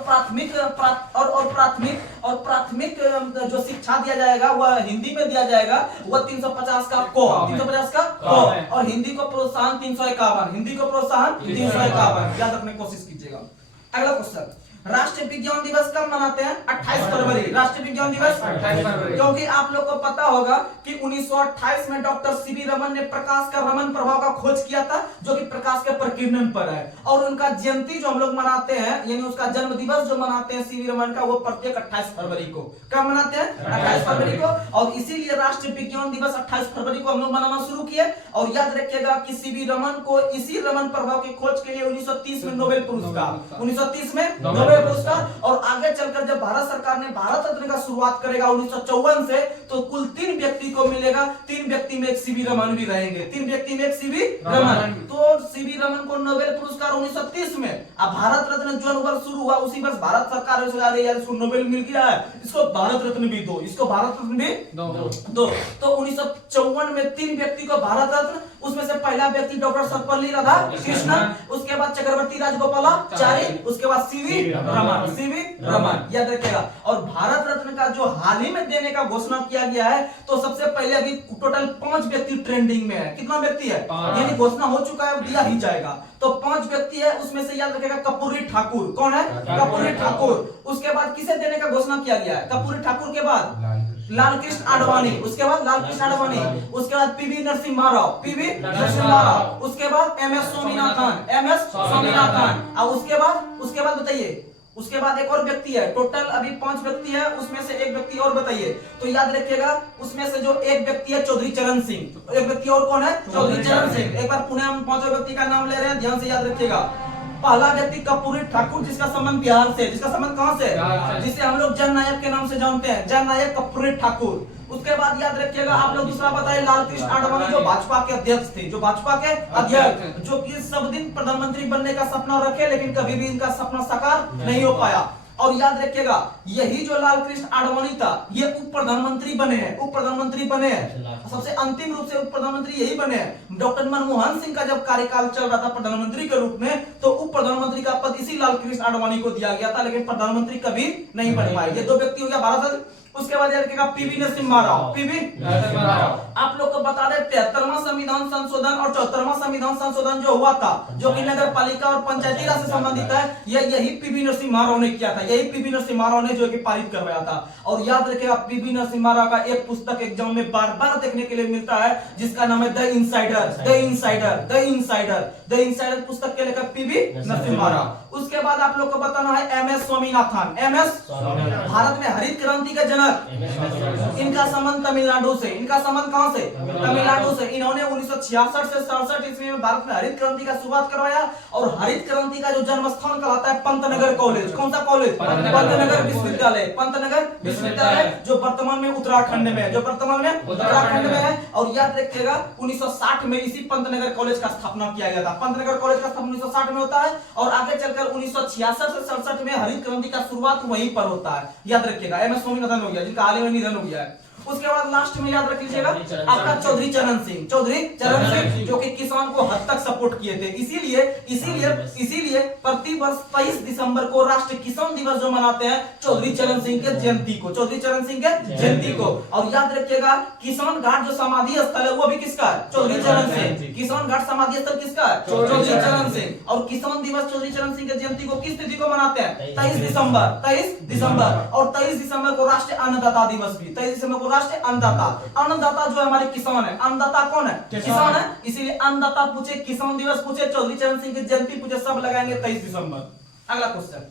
प्राथमिक जो शिक्षा दिया जाएगा वह हिंदी में दिया जाएगा, वह 350 का को। और हिंदी को प्रोत्साहन 351। याद रखने की कोशिश कीजिएगा। अगला क्वेश्चन, राष्ट्रीय विज्ञान दिवस कब मनाते हैं? 28 फरवरी। राष्ट्रीय विज्ञान दिवस 28 फरवरी। क्योंकि आप लोग को पता होगा कि 1928 में डॉक्टर सीवी रमन ने प्रकाश का रमन प्रभाव का खोज किया था, जो कि प्रकाश के प्रकीर्णन पर है। और उनका जयंती जो हम लोग मनाते हैं, यानी उसका जन्म दिवस जो मनाते हैं सीवी रमन का, वो प्रत्येक 28 फरवरी को। कब मनाते हैं? 28 फरवरी को। और इसीलिए राष्ट्रीय विज्ञान दिवस 28 फरवरी को हम लोग मनाना शुरू किए। और याद रखिएगा कि सीवी रमन को इसी रमन प्रभाव की खोज के लिए 1930 में नोबेल पुरस्कार, 1930 में नोबेल पुरस्कार। और आगे चलकर जब भारत सरकार ने भारत रत्न का शुरुआत करेगा 1954 से, तो कुल 3 व्यक्ति को मिलेगा। 3 व्यक्ति में एक सीवी रमन भी रहेंगे। 3 व्यक्ति में एक सीवी रमन। तो सीवी रमन को नोबेल पुरस्कार 1930 में। अब भारत रत्न जो वर्ष शुरू हुआ उसी वर्ष भारत सरकार यार इसको नोबेल मिल गया है, इसको भारत रत्न भी दो, इसको भारत रत्न भी दो। तो 1954 में 3 व्यक्ति को भारत रत्न, उसमें से पहला व्यक्ति डॉक्टर सर्वपल्ली राधाकृष्णन, उसके बाद चक्रवर्ती राजगोपालाचारी, उसके बाद सीवी रमन। याद रखिएगा। और भारत रत्न का जो हाल ही में देने का घोषणा किया गया है, तो सबसे पहले अभी टोटल 5 व्यक्ति ट्रेंडिंग में है। कितना व्यक्ति है? यानी घोषणा हो चुका है, दिया ही जाएगा। तो 5 व्यक्ति है, उसमें से याद रखिएगा कर्पूरी ठाकुर। कौन है? कर्पूरी ठाकुर। उसके बाद किसे देने का घोषणा किया गया है? कर्पूरी ठाकुर के बाद लालकृष्ण आडवाणी, उसके बाद लालकृष्ण आडवाणी, उसके बाद पीवी नरसिम्हा राव, उसके बाद एमएस स्वामीनाथन, और उसके बाद बताइए उसके बाद एक और व्यक्ति है, टोटल अभी 5 व्यक्ति है, उसमें से एक व्यक्ति और बताइए। तो याद रखिएगा उसमें से जो एक व्यक्ति है चौधरी चरण सिंह, एक व्यक्ति और कौन है? चौधरी चरण सिंह। एक बार पुणे हम 5 व्यक्ति का नाम ले रहे हैं, ध्यान से याद रखिएगा। पहला व्यक्ति कर्पूरी ठाकुर, जिसका संबंध बिहार से, जिसका संबंध कहां से? जिसे हम लोग जननायक के नाम से जानते हैं, जननायक कर्पूरी ठाकुर। उसके बाद याद रखिएगा आप लोग दूसरा बताइए, लालकृष्ण आडवाणी जो भाजपा के अध्यक्ष थे, जो भाजपा के अध्यक्ष, जो कि सब दिन प्रधानमंत्री बनने का सपना रखे, लेकिन कभी भी इनका सपना साकार नहीं हो पाया। और याद रखिएगा यही जो लालकृष्ण आडवाणी था, ये उप प्रधानमंत्री बने हैं, उप प्रधानमंत्री बने हैं, सबसे अंतिम रूप से उप प्रधानमंत्री यही बने हैं। डॉक्टर मनमोहन सिंह का जब कार्यकाल चल रहा था प्रधानमंत्री के रूप में, तो उप प्रधानमंत्री का पद इसी लालकृष्ण आडवाणी को दिया गया था, लेकिन प्रधानमंत्री कभी नहीं बन पाए। ये 2 व्यक्ति हो गया भारत। उसके बाद याद रखिएगा पीवी नरसिम्हा राव, पीवी नरसिम्हा राव। आप लोग को बता दें 73वां संविधान संशोधन और 74वां संविधान संशोधन जो हुआ था, जो कि नगर पालिका और पंचायती राज से संबंधित है, यही पीवी नरसिम्हा राव ने किया था, यही पीवी नरसिम्हा राव ने जो कि पारित करवाया था। और याद रखिएगा पीवी नरसिम्हा राव का एक पुस्तक एग्जाम में बार बार देखने के लिए मिलता है, जिसका नाम है the insider, the insider, the insider, the insider पुस्तक के लेखक पीवी नरसिम्हा राव। उसके बाद आप लोग को बताना है एमएस स्वामीनाथन, एमएस भारत में हरित क्रांति का जनक, इनका संबंध तमिलनाडु से, इनका संबंध कहां से? तमिलनाडु से। इन्होंने 1966 से 67 ईस्वी में भारत में हरित क्रांति का शुरुआत करवाया, और हरित क्रांति का जो जन्म स्थान कहलाता है पंतनगर कॉलेज। कौन सा कॉलेज? पंतनगर विश्वविद्यालय, पंतनगर विश्वविद्यालय, जो वर्तमान में उत्तराखंड में है, जो वर्तमान में उत्तराखंड में है। और याद रखिएगा 1960 में इसी पंतनगर कॉलेज का स्थापना किया गया था। पंतनगर कॉलेज का स्थापना 1960 में होता है, और आगे चलकर 1966 से 67 में हरित क्रांति का शुरुआत वहीं पर होता है। याद रखिएगा एमएस स्वामीनाथन हो गया, जिनका हाल ही में निधन हो गया है। उसके बाद लास्ट में याद रख लीजिएगा आपका चौधरी चरण सिंह, चौधरी चरण सिंह जो कि किसान को हद तक सपोर्ट किए थे। इसीलिए प्रति वर्ष 23 दिसंबर को राष्ट्रीय किसान दिवस जो मनाते हैं चौधरी चरण सिंह के जयंती को, चौधरी चरण सिंह के जयंती को। और याद रखिएगा किसान घाट जो समाधि स्थल है वो भी किसका है? चौधरी चरण सिंह। किसान घाट समाधि स्थल किसका है? चौधरी चरण सिंह। और किसान दिवस चौधरी चरण सिंह के जयंती को किस तिथि को मनाते हैं? 23 दिसंबर, 23 दिसंबर। और 23 दिसंबर को राष्ट्रीय अन्नदाता दिवस भी, 23 दिसंबर को राष्ट्रीय अन्नदाता। अन्नदाता जो हमारे किसान है, अन्नदाता कौन है? किसान है। इसीलिए अन्नदाता पूछे, किसान दिवस पूछे, चौधरी चरण सिंह की जयंती पूछे, सब लगाएंगे 23 दिसंबर। अगला क्वेश्चन,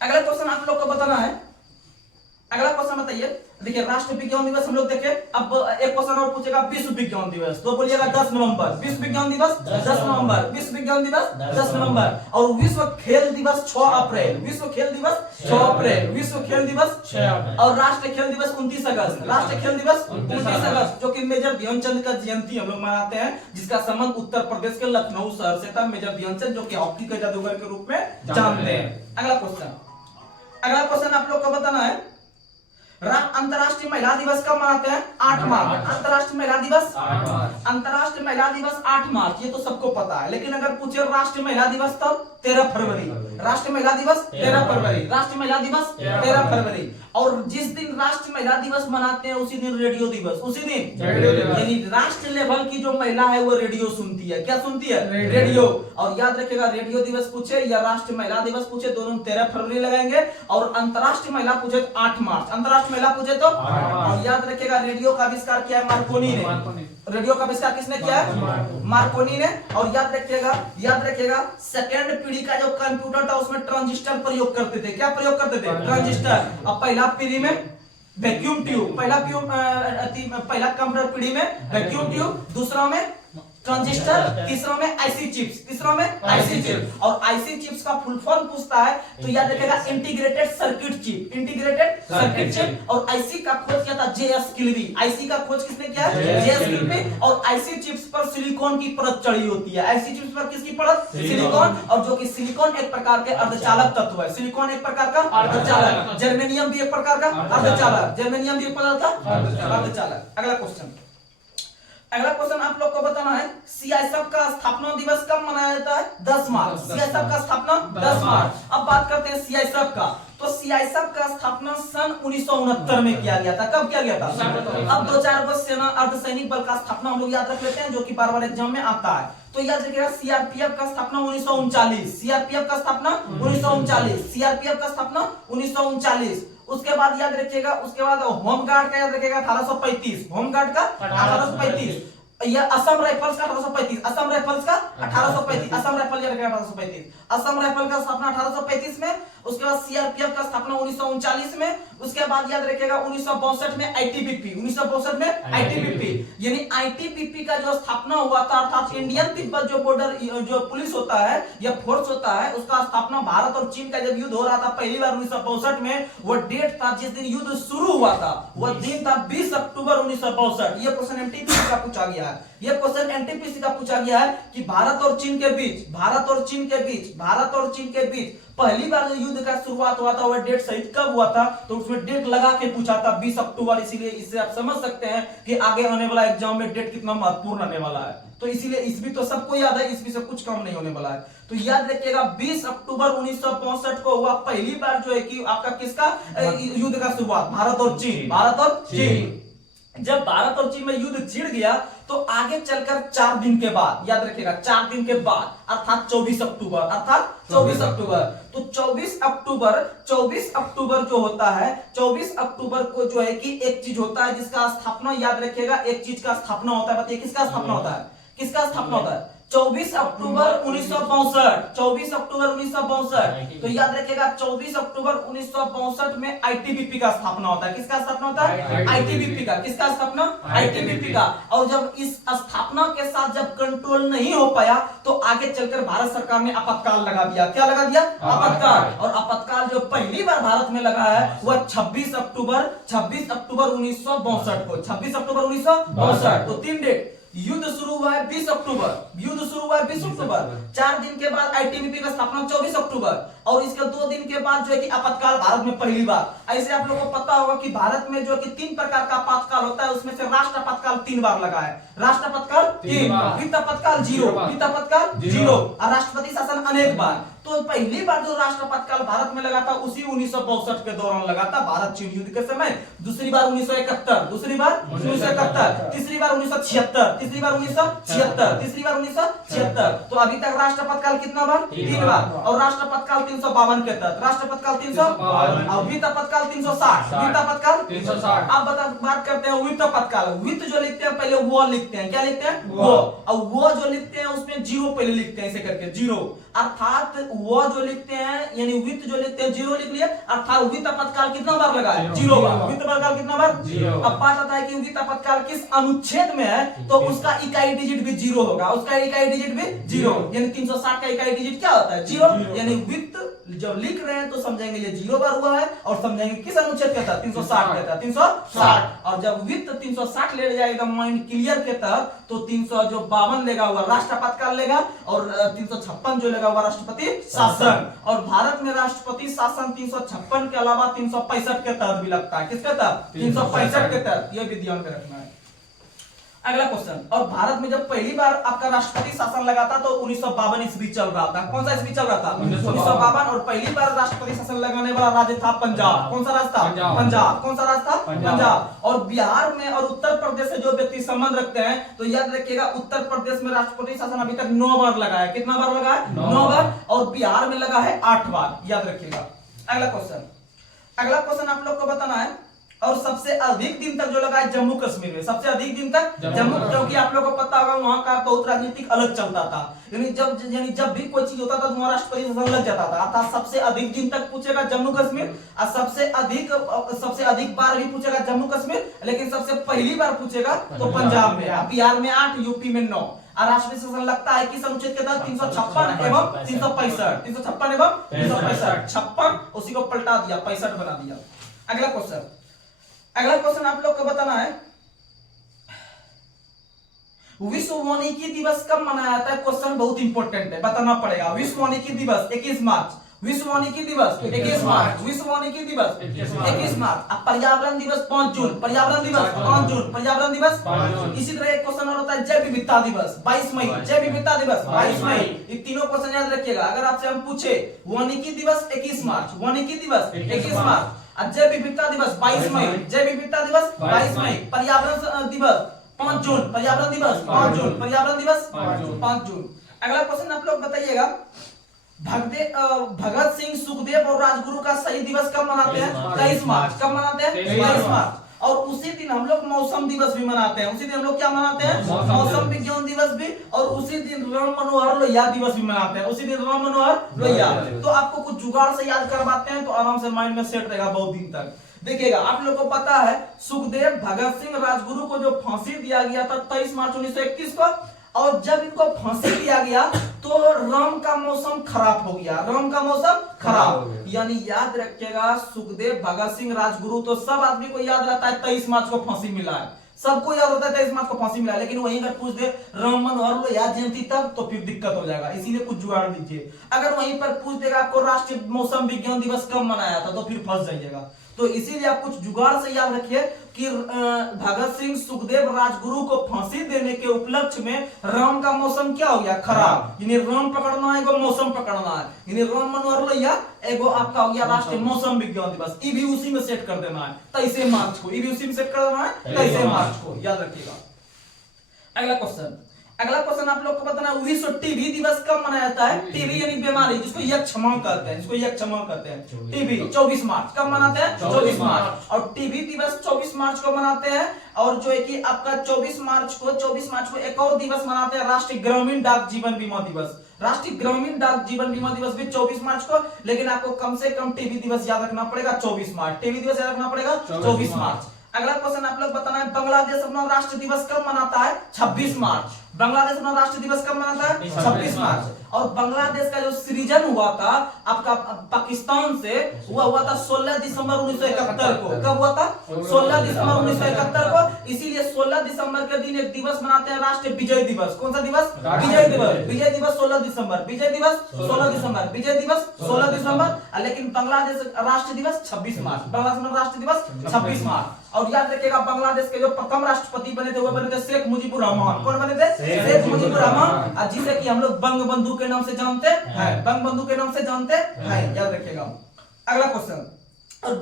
अगला क्वेश्चन आप लोग को बताना है। अगला क्वेश्चन बताइए, देखिए राष्ट्रीय विज्ञान दिवस हम लोग देखे। अब एक क्वेश्चन और पूछेगा विश्व विज्ञान दिवस, तो बोलिएगा 10 नवंबर। विश्व विज्ञान दिवस 10 नवंबर, विश्व विज्ञान दिवस 10 नवंबर। और विश्व खेल दिवस 6 अप्रैल, विश्व खेल दिवस 6 अप्रैल, विश्व खेल दिवस 6 अप्रैल। और राष्ट्रीय खेल दिवस 29 अगस्त, राष्ट्रीय खेल दिवस 29 अगस्त, जो कि मेजर ध्यानचंद का जयंती हम लोग मनाते हैं, जिसका संबंध उत्तर प्रदेश के लखनऊ शहर से था। मेजर ध्यानचंद जो कि हॉकी के जादूगर के रूप में जानते हैं। अगला क्वेश्चन, अगला क्वेश्चन आप लोग को बताना है अंतरराष्ट्रीय महिला दिवस कब मनाते हैं? 8 मार्च। अंतरराष्ट्रीय महिला दिवस 8 मार्च, अंतरराष्ट्रीय महिला दिवस 8 मार्च, ये तो सबको पता है। लेकिन अगर पूछे राष्ट्रीय महिला दिवस तब 13 फरवरी, राष्ट्रीय महिला दिवस 13 फरवरी, राष्ट्रीय महिला दिवस 13 फरवरी। और जिस दिन राष्ट्रीय महिला दिवस मनाते हैं उसी दिन रेडियो दिवस, उसी दिन यानी राष्ट्रीय लेवल की जो महिला है वो रेडियो सुनती है। क्या सुनती है? रेडियो। और याद रखिएगा रेडियो दिवस पूछे या राष्ट्रीय महिला दिवस पूछे, दोनों 13 फरवरी लगाएंगे। और अंतरराष्ट्रीय महिला पूछे तो 8 मार्च, अंतरराष्ट्रीय महिला पूछे तो। और याद रखिएगा रेडियो का आविष्कार किया है मार्कोनी ने। रेडियो का आविष्कार किसने किया है? मार्कोनी ने। और याद रखिएगा सेकंड पीढ़ी का जो कंप्यूटर था उसमें ट्रांजिस्टर प्रयोग करते थे। क्या प्रयोग करते थे? ट्रांजिस्टर। अब पहला पीढ़ी में वैक्यूम ट्यूब, पहला कंप्यूटर पीढ़ी में वैक्यूम ट्यूब, दूसरा में ट्रांजिस्टर, तीसरा में आईसी चिप्स, तीसरा में आईसी चिप्स। और आईसी चिप्स का फुल फॉर्म पूछता है तो याद रखिएगा integrated circuit chip, integrated circuit chip. और आईसी का खोज किया था जेएस किल्बी, आईसी का खोज किसने किया है? JS Kilby. और आईसी चिप्स पर सिलिकॉन की परत चढ़ी होती है। आईसी चिप्स पर किसकी परत? सिलिकॉन। और जो कि सिलिकॉन एक प्रकार के अर्धचालक तत्व है, सिलिकॉन एक प्रकार का अर्धचालक, जर्मेनियम भी एक प्रकार का अर्धचालक, जर्मेनियम भी एक प्रकार का अर्धचालक। अगला क्वेश्चन, अगला क्वेश्चन आप लोग को बताना है सीआईएसएफ का स्थापना दिवस कब मनाया जाता है? 10 मार्च। सीआईएसएफ का स्थापना 10 मार्च। अब बात करते हैं सीआईएसएफ का। तो सीआईएसएफ का स्थापना सन 1969 में किया गया था। कब किया गया था? अब 2-4 वर्ष सेना अर्धसैनिक बल का स्थापना हम लोग याद रख लेते हैं, जो कि बार-बार एग्जाम में आता है। तो याद रखिएगा सीआरपीएफ का स्थापना 1939, सीआरपीएफ का स्थापना 1939, सीआरपीएफ का स्थापना 1939। उसके बाद याद रखिएगा, उसके बाद होमगार्ड का याद रखिएगा 1835, होमगार्ड का 1835। यह असम राइफल्स का 1835, असम राइफल्स का 1835, असम राइफल याद रखिएगा 1835, असम राइफल का स्थापना 1835 में, उसके बाद सीआरपीएफ का स्थापना 1939 में, उसके बाद याद रखिएगा 1962 में आईटीबीपी, 1962 में आईटीबीपी, यानी आईटीबीपी का जो स्थापना हुआ था, अर्थात इंडियन तिब्बत जो बॉर्डर जो पुलिस होता है या फोर्स होता है, उसका स्थापना भारत और चीन का जब युद्ध हो रहा था पहली बार 1962 में, वो डेट था जिस दिन युद्ध शुरू हुआ था, वह दिन था 20 अक्टूबर 1962। ये क्वेश्चन एमटीपीसी का पूछा गया है, ये क्वेश्चन एनटीपीसी का पूछा गया है कि भारत और चीन के बीच, भारत और चीन के बीच, भारत और चीन के बीच पहली बार जो युद्ध का शुरुआत हुआ था वह डेट सहित कब हुआ था, तो उसमें डेट लगा के पूछा था 20 अक्टूबर, इसीलिए इससे आप समझ सकते हैं कि आगे आने वाला एग्जाम में डेट कितना महत्वपूर्ण आने वाला है। तो इसीलिए इसमें तो सबको याद है, इसमें से कुछ कम नहीं होने वाला है। तो याद रखिएगा 20 अक्टूबर 1965 को हुआ पहली बार जो है कि आपका किसका युद्ध का शुरुआत, भारत और चीन, भारत और चीन। जब भारत और चीन में युद्ध छिड़ गया तो आगे चलकर 4 दिन के बाद, याद रखिएगा 4 दिन के बाद, अर्थात 24 अक्टूबर, अर्थात 24 अक्टूबर, तो 24 अक्टूबर जो होता है, 24 अक्टूबर को जो है कि एक चीज होता है जिसका स्थापना, याद रखिएगा एक चीज का स्थापना होता है, बताइए किसका स्थापना होता है, किसका स्थापना होता है, 24 अक्टूबर 1962, 24 अक्टूबर 1962, तो याद रखिएगा 24 अक्टूबर 1962 में आईटीबीपी का स्थापना होता है, किसका स्थापना होता है, आईटीबीपी का, किसका स्थापना, आईटीबीपी का। और जब इस स्थापना के साथ जब कंट्रोल नहीं हो पाया तो आगे चलकर भारत सरकार ने आपातकाल लगा दिया, क्या लगा दिया, आपातकाल। और आपातकाल जो पहली बार भारत में लगा है वह 26 अक्टूबर 1962 को, 26 अक्टूबर 1962, तो 3 डेट। युद्ध शुरू हुआ है 20 अक्टूबर, युद्ध शुरू हुआ है 20 अक्टूबर, 4 दिन के बाद आईटीबीपी का स्थापना 24 अक्टूबर, और इसके 2 दिन के बाद जो है कि आपातकाल भारत में पहली बार। ऐसे आप लोगों को पता होगा कि भारत में जो है कि 3 प्रकार का आपातकाल होता है, उसमें से राष्ट्र आपातकाल 3 बार लगा है, राष्ट्र आपातकाल 3, वित्त आपातकाल 0, वित्त आपातकाल 0, और राष्ट्रपति शासन अनेक बार। तो पहली बार जो राष्ट्र आपातकाल भारत में लगा था उसी 1962 के दौरान लगा था, भारत चीन युद्ध के समय। दूसरी बार 1971, दूसरी बार 1971, तीसरी बार 1976, तीसरी बार 1976, तीसरी बार 1976। तो अभी तक राष्ट्र आपातकाल कितना बार, 3 बार। और राष्ट्र आपातकाल 352 के तहत, राष्ट्र आपातकाल 352, और वित्त आपातकाल 360, वित्त आपातकाल 360। अब बात करते हैं वित्त आपातकाल। वित्त जो लिखते हैं पहले वो लिखते हैं, क्या लिखते हैं, वो, और वो जो लिखते हैं उसमें 0 पहले लिखते हैं, ऐसे करके 0, अर्थात वो जो लिखते हैं यानी वित्त जो लिखते हैं 0 लिख लिया, अर्थात वित्त आपातकाल कितना बार लगा है, 0 बार। वित्त आपातकाल कितना बार, 0। अब बात आता है कि वित्त आपातकाल किस अनुच्छेद में है, तो उसका इकाई डिजिट भी 0 होगा, उसका इकाई डिजिट भी 0, यानी 360 का इकाई डिजिट क्या होता है, 0। यानी वित्त जब लिख रहे हैं तो समझेंगे ये 0 बार हुआ है, और समझेंगे किस अनुच्छेद के तहत, 360 के तहत, 360। और जब वित्त 360 ले जाएगा माइंड क्लियर के तहत, तो 352 लेगा हुआ राष्ट्र आपातकाल लेगा, और 356 जो लेगा हुआ राष्ट्रपति शासन। और भारत में राष्ट्रपति शासन 356 के अलावा 365 के तहत भी लगता है, किसके तहत, 365 के तहत, यह भी ध्यान में रखना है। अगला क्वेश्चन, और भारत में जब पहली बार आपका राष्ट्रपति शासन लगा था तो 1952 ईस्वी चल रहा था, कौन सा ईस्वी चल रहा था, 1952। और पहली बार राष्ट्रपति शासन लगाने वाला राज्य था पंजाब, कौन सा राज्य था, पंजाब, कौन सा राज्य था, पंजाब। और बिहार में और उत्तर प्रदेश से जो व्यक्ति संबंध रखते हैं, तो याद रखिएगा उत्तर प्रदेश में राष्ट्रपति शासन अभी तक 9 बार लगा है, कितना बार लगा है, 9 बार, और बिहार में लगा है 8 बार, याद रखिएगा। अगला क्वेश्चन आप लोग को बताना है, और सबसे अधिक दिन तक जो लगा है जम्मू कश्मीर में, सबसे अधिक दिन तक जम्मू, क्योंकि आप लोगों को पता होगा वहां का बहुत राजनीतिक अलग चलता था, यानी जब भी कोई चीज होता था तो वहां राष्ट्रपति शासन लग जाता था, अर्थात सबसे अधिक दिन तक पूछेगा जम्मू कश्मीर, और सबसे अधिक बार भी पूछेगा जम्मू कश्मीर, लेकिन सबसे पहली बार पूछेगा तो पंजाब में, बिहार में 8, यूपी में 9। राष्ट्रपति शासन लगता है किस अनुच्छेद के तहत, 356 एवं 365, 356 एवं 365, 56 उसी को पलटा दिया, 65 बना दिया। अगला क्वेश्चन आप लोग को बताना है, विश्व वानिकी दिवस कब मनाया जाता है, क्वेश्चन बहुत इंपॉर्टेंट है, बताना पड़ेगा। विश्व वानिकी दिवस 21 मार्च, विश्व वानिकी दिवस 21 मार्च, विश्व वानिकी दिवस 21 मार्च। अब पर्यावरण दिवस 5 जून, पर्यावरण दिवस 5 जून, पर्यावरण दिवस 5 जून। इसी तरह एक क्वेश्चन और होता है जैव विविधता दिवस 22 मई, जैव विविधता दिवस 22 मई। ये तीनों क्वेश्चन याद रखिएगा। अगर आपसे हम पूछे वानिकी दिवस 21 मार्च, वानिकी दिवस 21 मार्च, जैव विविधता दिवस 22 मई, जैव विविधता दिवस 22 मई, पर्यावरण दिवस 5 जून, पर्यावरण दिवस 5 जून, पर्यावरण दिवस 5 जून। अगला क्वेश्चन आप लोग बताइएगा, भगत सिंह, सुखदेव और राजगुरु का शहीद दिवस कब मनाते हैं, 23 मार्च, कब मनाते हैं, 23 मार्च। और उसी दिन हम लोग मौसम दिवस भी मनाते हैं। उसी दिन हम लोग क्या मनाते हैं? मौसम विज्ञान दिवस भी। और उसी दिन राम मनोहर लोहिया दिवस भी मनाते हैं। उसी दिन राम मनोहर लोहिया। तो आपको कुछ जुगाड़ से याद करवाते हैं तो आराम से माइंड में सेट रहेगा बहुत दिन तक। देखिएगा, आप लोग को पता है सुखदेव भगत सिंह राजगुरु को जो फांसी दिया गया था 23 मार्च 1931 को, और जब इनको फांसी दिया गया तो राम का मौसम खराब हो गया। राम का मौसम खराब, यानी याद रखिएगा सुखदेव भगत सिंह राजगुरु तो सब आदमी को याद रहता है 23 मार्च को फांसी मिला है, सबको याद होता है 23 मार्च को फांसी मिला है। लेकिन वहीं अगर पूछ दे राम मनोहर लोहिया जयंती तब, तो फिर दिक्कत हो जाएगा। इसीलिए कुछ जुगाड़ दीजिए। अगर वहीं पर पूछ देगा आपको राष्ट्रीय मौसम विज्ञान दिवस कब मनाया था, तो फिर फंस जाइएगा। तो इसीलिए आप कुछ जुगाड़ से याद रखिए कि भगत सिंह सुखदेव राजगुरु को फांसी देने के उपलक्ष्य में राम का मौसम क्या हो गया? खराब। यानी राम पकड़ना है, एगो मौसम पकड़ना है। यानी राम मनोहर लोहिया एगो आपका हो गया राष्ट्रीय मौसम विज्ञान दिवस। ये भी उसी में सेट कर देना है 23 मार्च को। ये भी उसी में सेट कर देना है 23 मार्च को, याद रखिएगा। अगला क्वेश्चन आप लोग को बताना है विश्व टीबी दिवस कब मनाया जाता है? टीबी यानी बीमारी, जिसको यक्षमा कहते हैं, जिसको यक्षमा कहते हैं। टीबी 24 मार्च कब मनाते हैं? 24 मार्च। और टीबी दिवस 24 मार्च को मनाते हैं। और जो है कि आपका 24 मार्च को एक और दिवस मनाते हैं, राष्ट्रीय ग्रामीण डाक जीवन बीमा दिवस। राष्ट्रीय ग्रामीण डाक जीवन बीमा दिवस भी 24 मार्च को। लेकिन आपको कम से कम टीबी दिवस याद रखना पड़ेगा 24 मार्च। टीबी दिवस याद रखना पड़ेगा 24 मार्च। अगला क्वेश्चन आप लोग बताना है बांग्लादेश अपना राष्ट्रीय दिवस कब मनाता है? 26 मार्च। बांग्लादेश अपना राष्ट्रीय दिवस कब मनाता है? 26 मार्च। और बांग्लादेश का जो सृजन हुआ था आपका पाकिस्तान से, हुआ था 16 दिसंबर 1971 को। कब हुआ था? 16 दिसंबर 1971 को। इसीलिए 16 दिसंबर के दिन एक दिवस मनाते हैं, राष्ट्रीय विजय दिवस। कौन सा दिवस? विजय दिवस। विजय दिवस 16 दिसंबर, विजय दिवस 16 दिसंबर, विजय दिवस 16 दिसंबर। लेकिन बांग्लादेश राष्ट्रीय दिवस 26 मार्च। बांग्लादेश में राष्ट्रीय दिवस 26 मार्च। और याद रखिएगा बांग्लादेश के जो प्रथम राष्ट्रपति बने थे वो बने थे शेख मुजीबुर रहमान। कौन बने थे? शेख मुजीबुर रहमान, जिसे कि हम लोग बंगबंधु के नाम से जानते हैं। बंगबंधु के नाम से जानते हैं, याद रखिएगा। अगला क्वेश्चन, और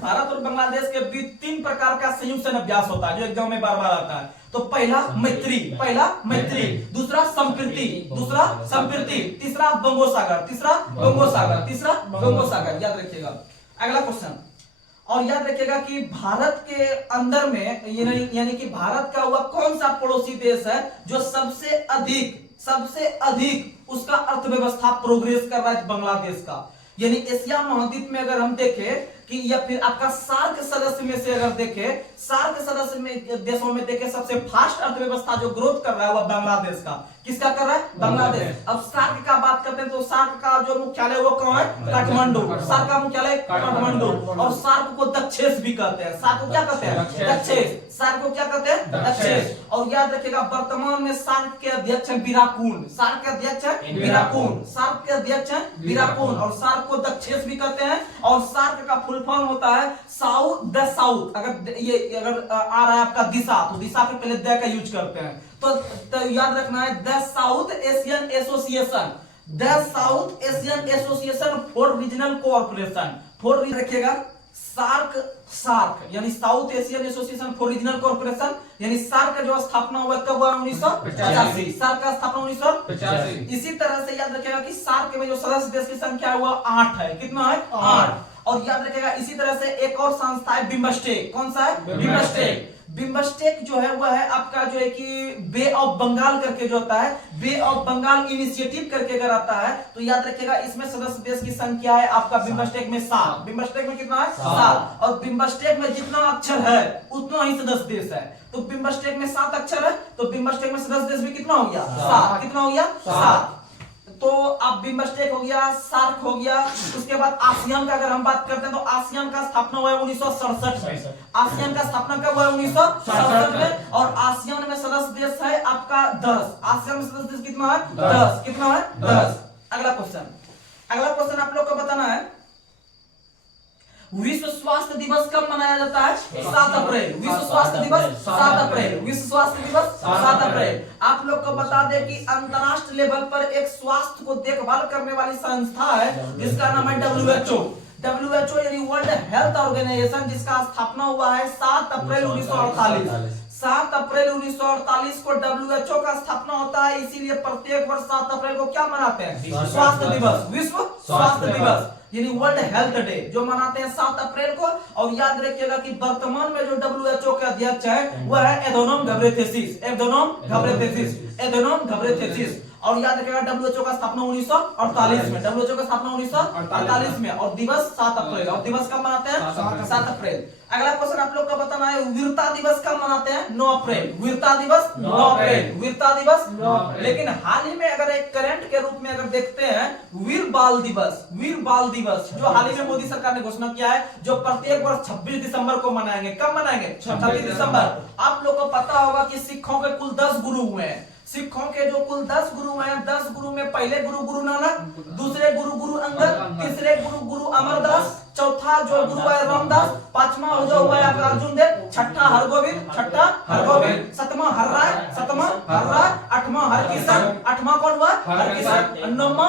भारत और बांग्लादेश के बीच 3 प्रकार का संयुक्त अभ्यास होता है जो एग्जाम में बार बार आता है। तो पहला मैत्री, दूसरा संप्रीति, तीसरा बंगो सागर, याद रखिएगा। अगला क्वेश्चन, और याद रखिएगा कि भारत के अंदर में यानी कि भारत का वह कौन सा पड़ोसी देश है जो सबसे अधिक उसका अर्थव्यवस्था प्रोग्रेस कर रहा है? बांग्लादेश का। यानी एशिया महाद्वीप में अगर हम देखें कि या फिर आपका सार्क सदस्य में से अगर देखें, सार्क सदस्य में देशों में देखें सबसे फास्ट अर्थव्यवस्था जो ग्रोथ कर रहा है वह बांग्लादेश का। किसका कर रहा है? बांग्लादेश। अब सार्क का बात करते हैं तो सार्क का जो मुख्यालय वो कहाँ है? काठमांडू। सार्क का मुख्यालय काठमांडू। और सार्क को दक्षेश भी कहते हैं। सार्क को क्या कहते हैं? दक्षेश। सार्क को क्या कहते हैं? दक्षेश। और याद रखिएगा वर्तमान में सार्क के अध्यक्ष हैं विराकून। सार्क के अध्यक्ष हैं विराकून। सार्क के अध्यक्ष हैं विराकून। और सार्क को दक्षेश भी कहते हैं। और सार्क का फुल फॉर्म होता है साउथ द साउथ। अगर आ रहा है आपका दिशा, तो दिशा के पहले द का यूज करते हैं। तो याद रखना है the south Asian association, the south Asian association for regional cooperation. For रखिएगा सार्क यानी south Asian association for regional cooperation, यानी सार्क का जो स्थापना हुआ कब हुआ? 1985। सार्क का स्थापना 1985। इसी तरह से याद रखिएगा कि सार्क में जो सदस्य देश की संख्या है वह 8 है। कितना है? 8। और याद रखिएगा इसी तरह से एक और संस्था है बिम्बस्टेक। कौन सा है? बिम्बस्टेक। बिम्बस्टेक जो है वह है आपका जो है कि बे ऑफ बंगाल करके जो होता है, बे ऑफ बंगाल इनिशिएटिव करके अगर आता है तो याद रखिएगा इसमें सदस्य देश की संख्या है आपका बिम्बस्टेक में 7। बिम्बस्टेक में कितना है? 7। और बिम्बस्टेक में जितना अक्षर है उतना ही सदस्य देश है। तो बिम्बस्टेक में 7 अक्षर है, तो बिम्बस्टेक में सदस्य देश भी कितना हो गया? 7। कितना हो गया? 7। तो अब बिम्बस्टेक हो गया, सार्क हो गया। उसके बाद आसियान का अगर हम बात करते हैं तो आसियान का स्थापना हुआ है 1967 में। आसियान का स्थापना कब हुआ है? 1967 में। और आसियान में सदस्य देश है आपका 10। आसियान में सदस्य देश कितना है? 10। कितना है? 10। अगला क्वेश्चन आप लोग को बताना है विश्व स्वास्थ्य दिवस कब मनाया जाता है? 7 अप्रैल। विश्व स्वास्थ्य दिवस 7 अप्रैल। विश्व स्वास्थ्य दिवस 7 अप्रैल। आप लोग को बता दें कि अंतरराष्ट्रीय लेवल पर एक स्वास्थ्य को देखभाल करने वाली संस्था है जिसका नाम है WHO। WHO यानी वर्ल्ड हेल्थ ऑर्गेनाइजेशन, जिसका स्थापना हुआ है 7 अप्रैल 1948। 7 अप्रैल 1948 को WHO का स्थापना होता है। इसीलिए प्रत्येक वर्ष 7 अप्रैल को क्या मनाते हैं? स्वास्थ्य दिवस, विश्व स्वास्थ्य दिवस। यानी वर्ल्ड हेल्थ डे जो मनाते हैं 7 अप्रैल को। और याद रखिएगा कि वर्तमान में जो WHO के अध्यक्ष है वह है एधनोम घेब्रेयेसस, एधनोम घेब्रेयेसस। और याद रखिएगा WHO का स्थापना 1948 में, WHO का स्थापना 1948 में, और दिवस 7 अप्रैल। और दिवस कब मनाते हैं? 7 अप्रैल। अगला क्वेश्चन आप लोग का बताना है, वीरता दिवस कब मनाते हैं? 9 अप्रैल। वीरता दिवस 9 अप्रैल, वीरता दिवस 9 अप्रैल। लेकिन हाल ही में अगर एक करंट के रूप में अगर देखते हैं, वीर बाल दिवस, वीर बाल दिवस जो हाल ही में मोदी सरकार ने घोषणा किया है, जो प्रत्येक वर्ष 26 दिसंबर को मनाएंगे। कब मनाएंगे? 26 दिसंबर। आप लोग को पता होगा कि सिखों के कुल 10 गुरु हुए हैं। सिखों के जो कुल 10 गुरु हैं, 10 गुरु में पहले गुरु गुरु नानक, दूसरे गुरु गुरु अंगद, तीसरे गुरु गुरु अमरदास, चौथा जो गुरु है रामदास, पांचवा जो हुआ है आपका अर्जुन देव, छठा हरगोविंद, सातवां हरराय, आठवां हरकिशन, आठवां कौन हुआ? हरकिशन, नौवां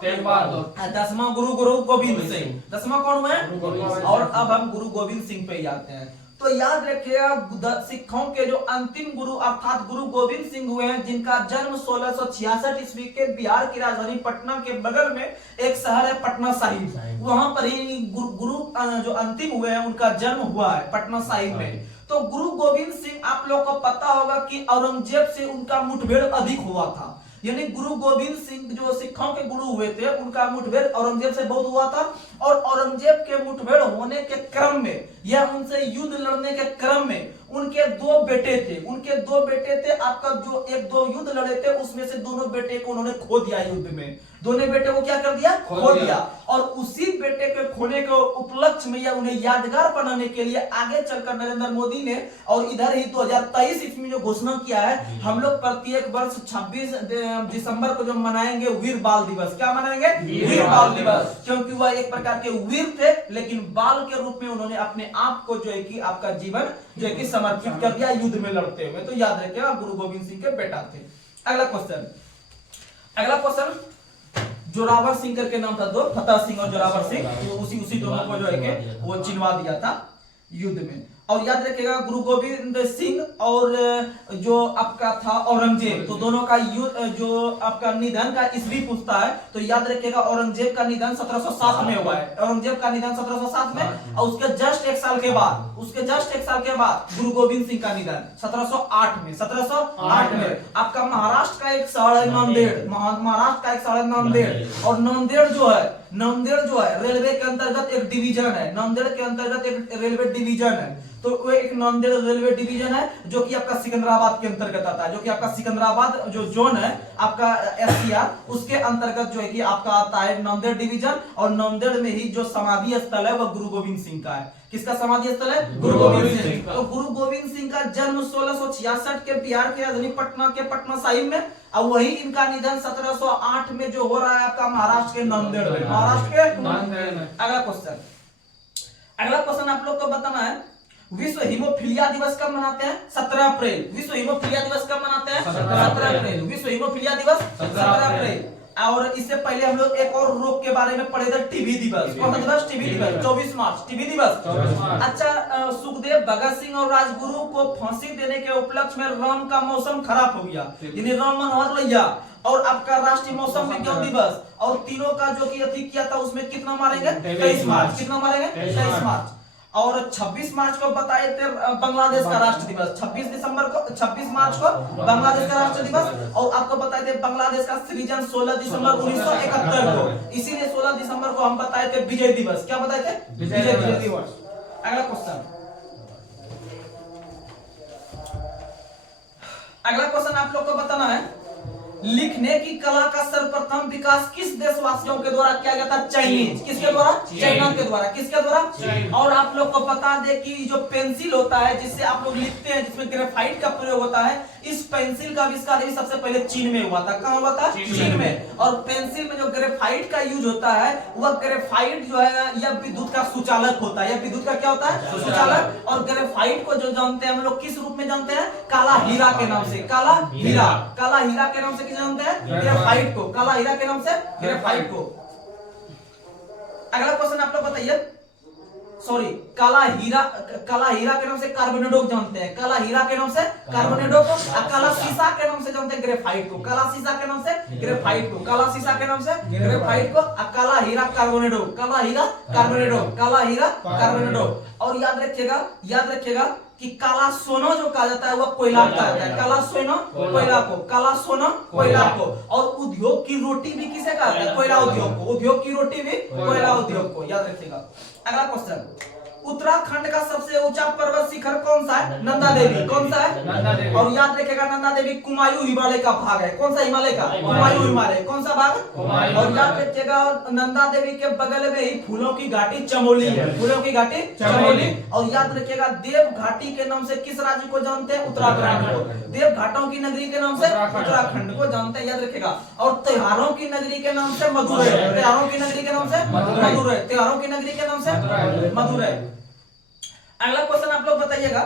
तेग बहादुर, 10वां गुरु गुरु गोविंद सिंह, 10वां कौन हुए? और अब हम गुरु गोविंद सिंह पे आते हैं। तो याद रखिएगा सिखों के जो अंतिम गुरु अर्थात गुरु गोविंद सिंह हुए हैं, जिनका जन्म 1666 ईस्वी के बिहार की राजधानी पटना के बगल में एक शहर है पटना साहिब, वहां पर ही गुरु जो अंतिम हुए हैं उनका जन्म हुआ है पटना साहिब में। तो गुरु गोविंद सिंह आप लोग को पता होगा कि औरंगजेब से उनका मुठभेड़ अधिक हुआ था। यानी गुरु गोविंद सिंह जो सिखों के गुरु हुए थे, उनका मुठभेड़ औरंगजेब से बहुत हुआ था। और औरंगजेब के मुठभेड़ होने के क्रम में या उनसे युद्ध लड़ने के क्रम में उनके 2 बेटे थे, आपका जो 1-2 युद्ध लड़े थे, उसमें से दोनों बेटे को उन्होंने खो दिया युद्ध में। दोनों बेटे को क्या कर दिया? खो दिया। और उसी बेटे के खोने के उपलक्ष्य में या उन्हें यादगार बनाने के लिए आगे चलकर नरेंद्र मोदी ने और इधर ही 2023 ईस्वी में जो घोषणा किया है, हम लोग प्रत्येक वर्ष 26 दिसंबर को जो मनाएंगे वीर बाल दिवस। क्या मनाएंगे? वीर बाल दिवस। क्योंकि वह एक प्रकार के वीर थे, लेकिन बाल के रूप में उन्होंने अपने आप को जो है कि आपका जीवन जो है कि समर्पित कर दिया युद्ध में लड़ते हुए। तो याद रखिएगा गुरु गोविंद सिंह के बेटा थे। अगला क्वेश्चन जोरावर सिंह करके नाम था, 2 फतेह सिंह और जोरावर सिंह, तो उसी दोनों को जो है कि वो चिनवा दिया था युद्ध में। और याद रखिएगा गुरु गोविंद सिंह और जो आपका था औरंगजेब, तो दोनों का जो आपका निधन का ईस्वी पूछता है, तो याद रखिएगा औरंगजेब का निधन 1707 में हुआ है। औरंगजेब का निधन 1707 में, और उसके जस्ट एक साल के बाद गुरु गोविंद सिंह का निधन 1708 में। आपका महाराष्ट्र का एक शहर है नांदेड़, और नांदेड़ जो है रेलवे के अंतर्गत एक डिवीजन है, नांदेड़ के अंतर्गत एक रेलवे डिवीजन है। तो वो एक नांदेड़ रेलवे डिवीजन है जो कि आपका सिकंदराबाद के अंतर्गत आता है, जो कि आपका सिकंदराबाद जो जोन है आपका SCR, उसके अंतर्गत जो है कि आपका आता है नांदेड़ डिवीजन। और नांदेड़ में ही जो समाधि स्थल है वह गुरु गोविंद सिंह का है। किसका समाधि स्थल है? गुरु गोविंद सिंह। तो गुरु गोविंद सिंह का जन्म 1666 के बिहार की राजधानी पटना के पटना साहिब में, और वही इनका निधन 1708 में जो हो रहा है आपका महाराष्ट्र के नांदेड़ में, अगला क्वेश्चन आप लोग को बताना है, विश्व हीमोफीलिया दिवस कब मनाते हैं? 17 अप्रैल। विश्व हीमोफीलिया दिवस कब मनाते हैं? 17 अप्रैल। विश्व हीमोफीलिया दिवस 17 अप्रैल। और इससे पहले हम लोग एक और रोग के बारे में पढ़े थे, टीबी दिवस। कौन सा दिवस? टीबी दिवस, 24 मार्च, टीबी दिवस। अच्छा, सुखदेव, भगत सिंह और राजगुरु को फांसी देने के उपलक्ष्य में राम का मौसम खराब हो गया, यानी राम मनोहर लोहिया। और आपका राष्ट्रीय मौसम विज्ञान दिवस, और तीनों का जो कि अधिक किया था उसमें कितना मारेंगे? 23 मार्च। कितना मारेंगे? 23 मार्च। और 26 मार्च को बताए थे बांग्लादेश का राष्ट्र दिवस, 26 मार्च को बांग्लादेश का राष्ट्र दिवस। और आपको बताए थे बांग्लादेश का सृजन 16 दिसंबर 1971 को, इसीलिए 16 दिसंबर को हम बताए थे विजय दिवस। क्या बताए थे? विजय दिवस। अगला क्वेश्चन आप लोग को बताना है, लिखने की कला का सर्वप्रथम विकास किस देशवासियों के द्वारा किया गया था? चाइनीज। किसके द्वारा? चाइना के द्वारा। किसके द्वारा? और आप लोग को बता दे कि जो पेंसिल होता है जिससे आप लोग लिखते हैं, जिसमें ग्रेफाइट का प्रयोग होता है, इस पेंसिल का आविष्कार भी सबसे पहले चीन में हुआ था। कहाँ हुआ था? चीन में। और पेंसिल में जो ग्रेफाइट का यूज होता है, वह ग्रेफाइट जो है यह विद्युत का सुचालक होता है। यह विद्युत का क्या होता है? सुचालक। और ग्रेफाइट को जो जानते हैं हम लोग किस रूप में जानते हैं? काला हीरा के नाम से। काला हीरा के नाम से जानते हैं? ग्रेफाइट को। काला हीरा के नाम से ग्रेफाइट को। अगला क्वेश्चन आप लोग बताइए, सॉरी काला हीरा के नाम से कार्बोनेडो को जानते हैं, काला हीरा के नाम से कार्बोनेडो को, काला शीशा के नाम से जानते हैं ग्रेफाइट को, काला शीशा के नाम से ग्रेफाइट को, काला शीशा के नाम से ग्रेफाइट को, काला हीरा कार्बोनेडो, काला हीरा कार्बोनेडो, काला हीरा कार्बोनेडो। और याद रखिएगा कि काला सोना जो कहा जाता है वह कोयला कहा जाता है, काला सोना कोयला को, काला सोना कोयला को। और उद्योग की रोटी भी किसे कहा जाता है? कोयला उद्योग को, उद्योग की रोटी भी कोयला उद्योग को, याद रखिएगा। अगला क्वेश्चन, उत्तराखंड का सबसे ऊंचा पर्वत शिखर कौन सा है? नंदा देवी। कौन सा है? नंदा देवी। और याद रखिएगा नंदा देवी कुमायूं हिमालय का भाग है। कौन सा हिमालय का? कुमायूं हिमालय। कौन सा भाग? और याद रखिएगा नंदा देवी के बगल में ही फूलों की घाटी चमोली है, फूलों की घाटी चमोली। और याद रखिएगा देव घाटी के नाम से किस राज्य को जानते हैं? उत्तराखंड को। देव घाटों की नगरी के नाम से उत्तराखंड को जानते हैं, याद रखिएगा। और त्योहारों की नगरी के नाम से मदुरै, त्योहारों की नगरी के नाम से मदुरै, त्योहारों की नगरी के नाम से मदुरै। अगला क्वेश्चन आप लोग बताइएगा,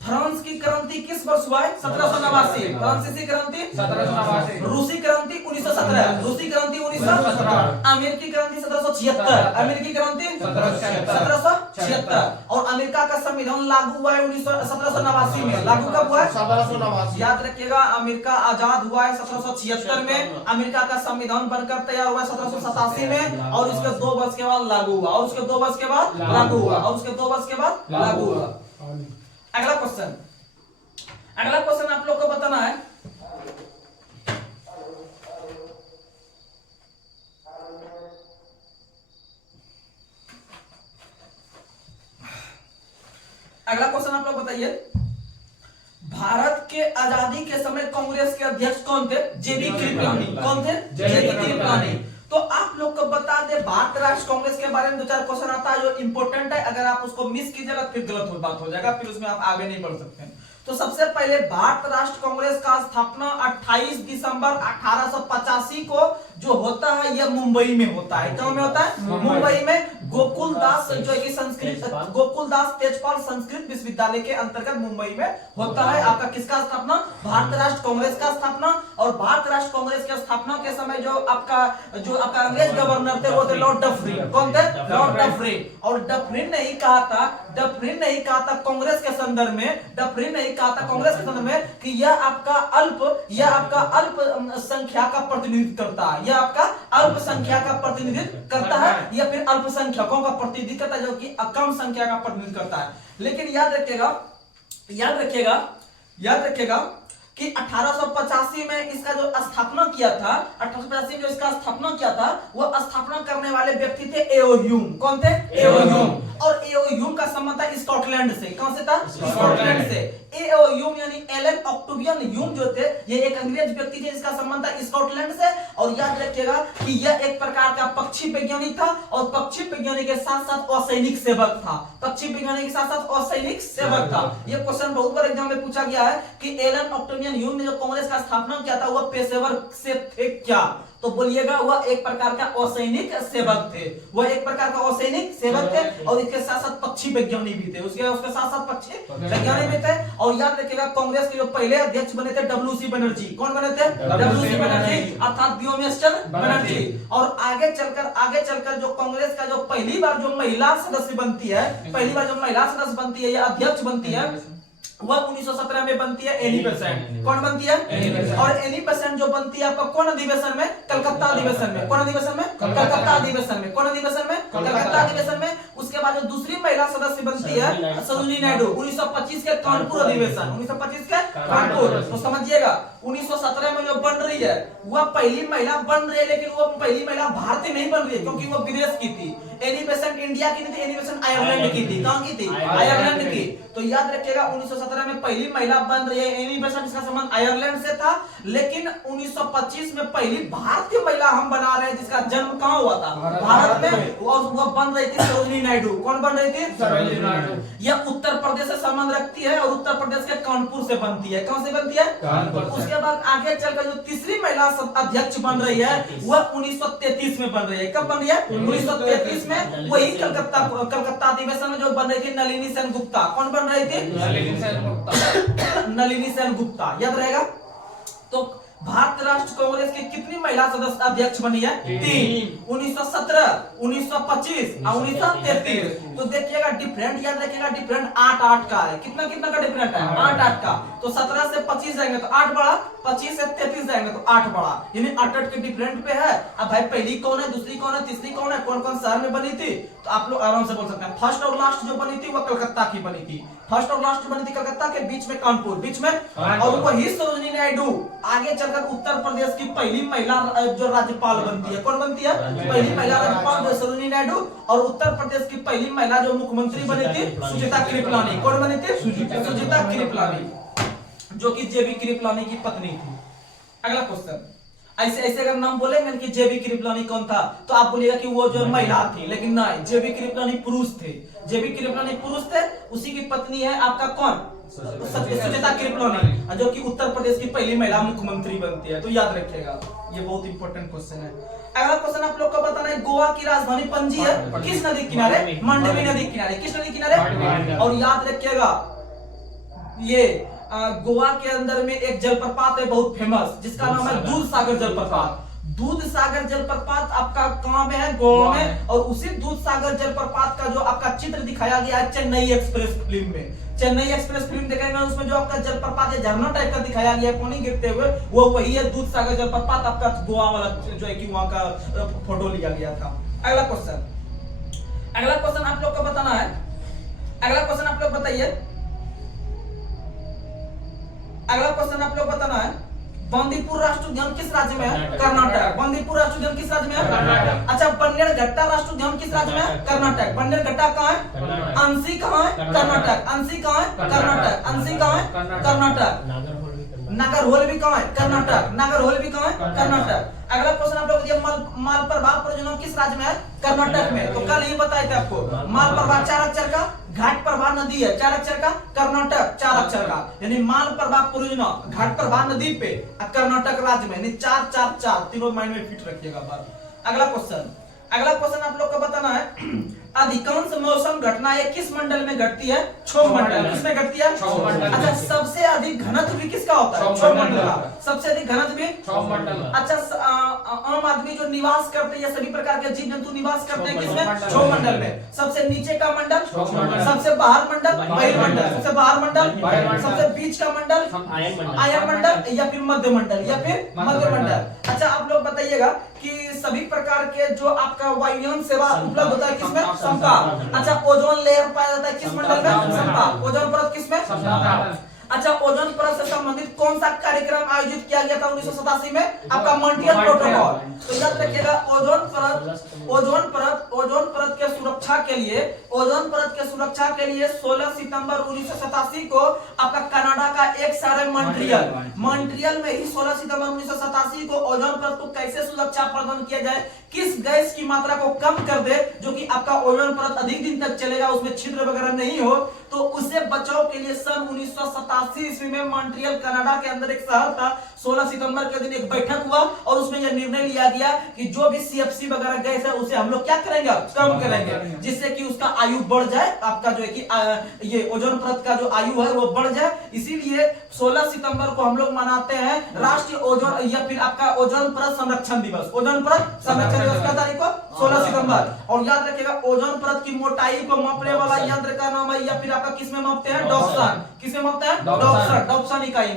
फ्रांस की क्रांति किस वर्ष हुआ है? 1789। फ्रांसीसी क्रांति 1789। रूसी क्रांति 1917। रूसी क्रांति 1917। अमेरिकी क्रांति 1776। अमेरिकी क्रांति 1776। और अमेरिका का संविधान लागू हुआ है 1789 में। लागू कब हुआ है? 1789। याद रखिएगा अमेरिका आजाद हुआ है 1776 में। अमेरिका का संविधान बनकर तैयार हुआ है 1787 में। और इसके 2 वर्ष के बाद लागू हुआ, और उसके 2 वर्ष के बाद लागू हुआ, और उसके 2 वर्ष के बाद लागू हुआ। अगला क्वेश्चन आप लोग को बताना है, अगला क्वेश्चन आप लोग बताइए, भारत के आजादी के समय कांग्रेस के अध्यक्ष कौन थे? जेबी कृपलानी। कौन थे? जेबी कृपलानी। तो आप लोग को बता दे भारत राष्ट्र कांग्रेस के बारे में 2-4 क्वेश्चन आता है जो इंपॉर्टेंट है, अगर आप उसको मिस कीजिएगा फिर गलत बात हो जाएगा, फिर उसमें आप आगे नहीं बढ़ सकते हैं। तो सबसे पहले भारत राष्ट्र कांग्रेस का स्थापना 28 दिसंबर 1885 को जो होता है यह मुंबई में होता है। कहां में होता है? मुंबई में गोकुलदास जो है कि गोकुलदास तेजपाल संस्कृत विश्वविद्यालय के अंतर्गत मुंबई में होता है। आपका किसका स्थापना? भारत राष्ट्र कांग्रेस का स्थापना। और भारत राष्ट्र कांग्रेस के स्थापना के समय जो आपका अंग्रेज गवर्नर थे वो थे लॉर्ड डफरिन। कौन थे? Lord Dufferin. और डफरिन ने ही कहा था कांग्रेस के संदर्भ में, डफरिन ने कहा था कांग्रेस के संदर्भ में कि यह आपका अल्प संख्या का प्रतिनिधित्व करता है, यह आपका अल्पसंख्या का प्रतिनिधित्व करता है, या फिर अल्पसंख्यकों का प्रतिनिधित्व करता है जो कि कम संख्या का प्रतिनिधित्व करता है। लेकिन याद रखिएगा कि 1885 में इसका जो स्थापना किया था, 1885 में जो इसका स्थापना किया था वो स्थापना करने वाले व्यक्ति थे एओ ह्यूम। कौन थे? एओ ह्यूम। और एओ ह्यूम का संबंध था स्कॉटलैंड से। कहां से था? स्कॉटलैंड से। एओ ह्यूम यानी एलन ऑक्टेवियन ह्यूम जो थे ये एक अंग्रेज व्यक्ति थे, इसका संबंध था स्कॉटलैंड से। और याद रखिएगा कि यह एक प्रकार का पक्षी वैज्ञानिक था, और पक्षी वैज्ञानिक के साथ साथ असैनिक सेवक था। पक्षी वैज्ञानिक के साथ साथ असैनिक सेवक था। यह क्वेश्चन बहुत बार एग्जाम में पूछा गया है कि एलन ऑक्टेवियन ह्यूम ने जो कांग्रेस का स्थापना किया था वह पेशेवर से थे क्या? तो बोलिएगा वह एक प्रकार का असैनिक सेवक थे, वह एक प्रकार का असैनिक सेवक थे। और इसके साथ साथ पक्षी वैज्ञानिक भी थे, उसके साथ साथ पक्षी वैज्ञानिक भी थे। और याद रखिएगा कांग्रेस के जो पहले अध्यक्ष बने थे डब्ल्यूसी बनर्जी। कौन बने थे? डब्ल्यूसी बनर्जी अर्थात व्योमेश चंद्र बनर्जी। और आगे चलकर जो कांग्रेस का जो पहली बार जो महिला सदस्य बनती है, यह अध्यक्ष बनती है, वह 1917 में बनती है एनी बेसेंट। कौन बनती है? और एनी बेसेंट जो बनती है आपका कौन अधिवेशन में? कलकत्ता अधिवेशन में। कौन अधिवेशन में? कलकत्ता अधिवेशन में। कौन अधिवेशन में? कलकत्ता अधिवेशन में। उसके बाद जो दूसरी महिला सदस्य बनती है सरोजिनी नायडू, 1925 के कानपुर अधिवेशन, 1925 के कानपुर। तो समझिएगा 1917 में जो बन रही है वह पहली महिला बन रही है, लेकिन वो पहली महिला भारतीय नहीं बन रही है क्योंकि वो विदेश की थी। एनी बेसेंट इंडिया की नहीं थी, एनी बेसेंट आयरलैंड की थी। कहां की थी? आयरलैंड की। तो याद रखिएगा 1917 में पहली महिला बन रही है, एनी बेसेंट इसका संबंध आयरलैंड से था। लेकिन 1925 में पहली भारतीय महिला हम बना रहे हैं जिसका जन्म कहां हुआ था? भारत में। और वह बन रही थी सरोजिनी नायडू। कौन बन रही थी? सरोजिनी नायडू। यह उत्तर प्रदेश से संबंध रखती है और उत्तर प्रदेश के कानपुर से बनती है। कहां से बनती है? कानपुर। उसके बाद आगे चलकर जो तीसरी महिला अध्यक्ष बन रही है वह 1933 में बन रही है। कब बन रही है? 1933 में। वही कलकत्ता अधिवेशन में जो बन रही थी नलिनी सेन गुप्ता। कौन बन रही थी? नलिनी सेन गुप्ता। याद रहेगा। तो भारतीय राष्ट्र कांग्रेस की कितनी महिला सदस्य अध्यक्ष बनी है? 3। 1917, 1925 और 1933। तो देखिएगा डिफरेंट याद रखिएगा, डिफरेंट 8-8 का है। कितना कितना का डिफरेंट है? 8-8 का। तो 17 से 25 जाएंगे तो 8 बढ़ा, 25 से 33 जाएंगे तो 8 बढ़ा, यानी 8-8 के डिफरेंट पे है। अब भाई पहली कौन है, दूसरी कौन है, तीसरी कौन है, कौन कौन शहर में बनी थी, तो आप लोग आराम से बोल सकते हैं। फर्स्ट और लास्ट जो बनी थी वो कलकत्ता की बनी थी। फर्स्ट और लास्ट बनी थी कलकत्ता के, बीच में कानपुर, बीच में, और वही सरोजिनी नायडू आगे चलकर उत्तर प्रदेश की पहली महिला जो राज्यपाल बनती है। कौन बनती है? पहली महिला राज्यपाल जो सरोजिनी नायडू। और उत्तर प्रदेश की पहली महिला जो मुख्यमंत्री बनी थी सुजीता कृपलानी। कौन बनी थी? सुजीता कृपलानी, जो कि जेबी कृपलानी की पत्नी थी। अगला क्वेश्चन, ऐसे ऐसे अगर नाम बोलेंगे कि जेबी कृपलानी कौन था तो आप बोलिएगा कि वो जो महिला थी, लेकिन नहीं, जेबी कृपलानी पुरुष थे। जेबी कृपलानी पुरुष थे, उसी की पत्नी है आपका कौन? सुजीता कृपलानी, जो कि उत्तर प्रदेश की पहली महिला मुख्यमंत्री बनती है। तो याद रखिएगा, ये बहुत इंपॉर्टेंट क्वेश्चन है। अगला क्वेश्चन आप लोग को बताना है, गोवा की राजधानी पणजी है किस नदी किनारे? मांडवी नदी किनारे। किस नदी किनारे? और याद रखिएगा ये गोवा के अंदर में एक जलप्रपात है बहुत फेमस, जिसका नाम है दूध सागर जलप्रपात। दूध सागर जलप्रपात आपका कहां में है? गोवा में। और उसी दूध सागर जलप्रपात का जो आपका चित्र दिखाया गया है चेन्नई एक्सप्रेस फिल्म में। चेन्नई एक्सप्रेस फिल्म देखेंगे उसमें जो आपका जलप्रपात है झरना टाइप का दिखाया गया है पानी गिरते हुए, वो वही है दूध सागर जलप्रपात। आपका गोवा वाला जो है कि वहां का फोटो लिया गया था। अगला क्वेश्चन आप लोग को बताना है। अगला क्वेश्चन आप लोग बताइए। अगला क्वेश्चन आप लोग बताना है, बंदीपुर राष्ट्रीय उद्यान किस राज्य में है? कर्नाटक। बंदीपुर राष्ट्रीय उद्यान किस राज्य में है? कर्नाटक। अच्छा, बन्नेरघट्टा राष्ट्रीय उद्यान किस राज्य में है? कर्नाटक। बन्नेरघट्टा कहाँ है? अंशी कहाँ है? कर्नाटक। अंशी कहाँ है? कर्नाटक। अंशी कहाँ है? कर्नाटक। नागरहोल भी कहाँ है? कर्नाटक। नागरहोल भी कहाँ है? कर्नाटक। अगला क्वेश्चन आप लोग दिया, मालप्रभा परियोजना किस राज्य में है? कर्नाटक में। तो कल ये बताए थे आपको, मालप्रभा 4 अक्षर का, घाट प्रभा नदी है 4 अक्षर का, कर्नाटक 4 अक्षर का, यानी मालप्रभा परियोजना घाट प्रभा नदी पे कर्नाटक राज्य में, यानी 4-4-4 तीनों माइंड में फिट रखिएगा बात। अगला क्वेश्चन आप लोग को बताना है, अधिकांश मौसम घटनाएं किस मंडल में घटती है? क्षोभ मंडल। किसमें घटती है? क्षोभ मंडल। अच्छा, सबसे अधिक घनत्व भी किसका होता है? क्षोभ मंडल का। सबसे अधिक घनत्व भी क्षोभ मंडल। अच्छा, आम आदमी जो निवास करते हैं या सभी प्रकार के जीव जंतु निवास करते हैं किसमें? क्षोभ मंडल में। सबसे नीचे का मंडल? सबसे बाहर मंडल? बहिर्मंडल। सबसे बाहर मंडल? सबसे बीच का मंडल? आयन मंडल या फिर मध्य मंडल या फिर मध्य मंडल। अच्छा, आप लोग बताइएगा कि सभी प्रकार के जो आपका वायुयान सेवा उपलब्ध होता है किसमें? समता। अच्छा, ओजोन लेयर पाया जाता है किस मंडल में? समता। ओजोन परत किसमें? समता। अच्छा, ओजोन परत से संबंधित कौन सा कार्यक्रम आयोजित किया गया था 1987 में? आपका मॉन्ट्रियल प्रोटोकॉल। तो याद रखिएगा, ओजोन परत के सुरक्षा के लिए 16 सितंबर 1987 को आपका कनाडा का एक शहर है मॉन्ट्रियल में ही 16 सितंबर 1987 को ओजोन परत को कैसे सुरक्षा प्रदान किया जाए, किस गैस की मात्रा को कम कर दे जो कि आपका ओजोन परत अधिक दिन तक चलेगा, उसमें छिद्र वगैरह नहीं हो, तो उससे बचाव के लिए सन 1987 ईस्वी में मॉन्ट्रियल कनाडा के अंदर एक शहर था। 16 सितंबर के दिन एक बैठक हुआ और उसमें यह निर्णय लिया गया कि जो भी सीएफसी वगैरह गैस है उसे हम लोग क्या करेंगे? कम करेंगे, जिससे कि उसका आयु बढ़ जाए, आपका जो है कि ये ओजोन परत का जो आयु है वो बढ़ जाए। इसीलिए 16 सितंबर को हम लोग मनाते हैं राष्ट्रीय ओजोन या फिर आपका ओजोन परत संरक्षण दिवस। ओजोन परत संरक्षण दिवस का तारीख को 16 सितंबर। और याद रखिएगा, ओजोन परत की मोटाई को मापने वाला यंत्र का नाम है या फिर आपका किसमें मापते हैं? डॉप्सन। किसमें मापते हैं? डॉप्सन इकाई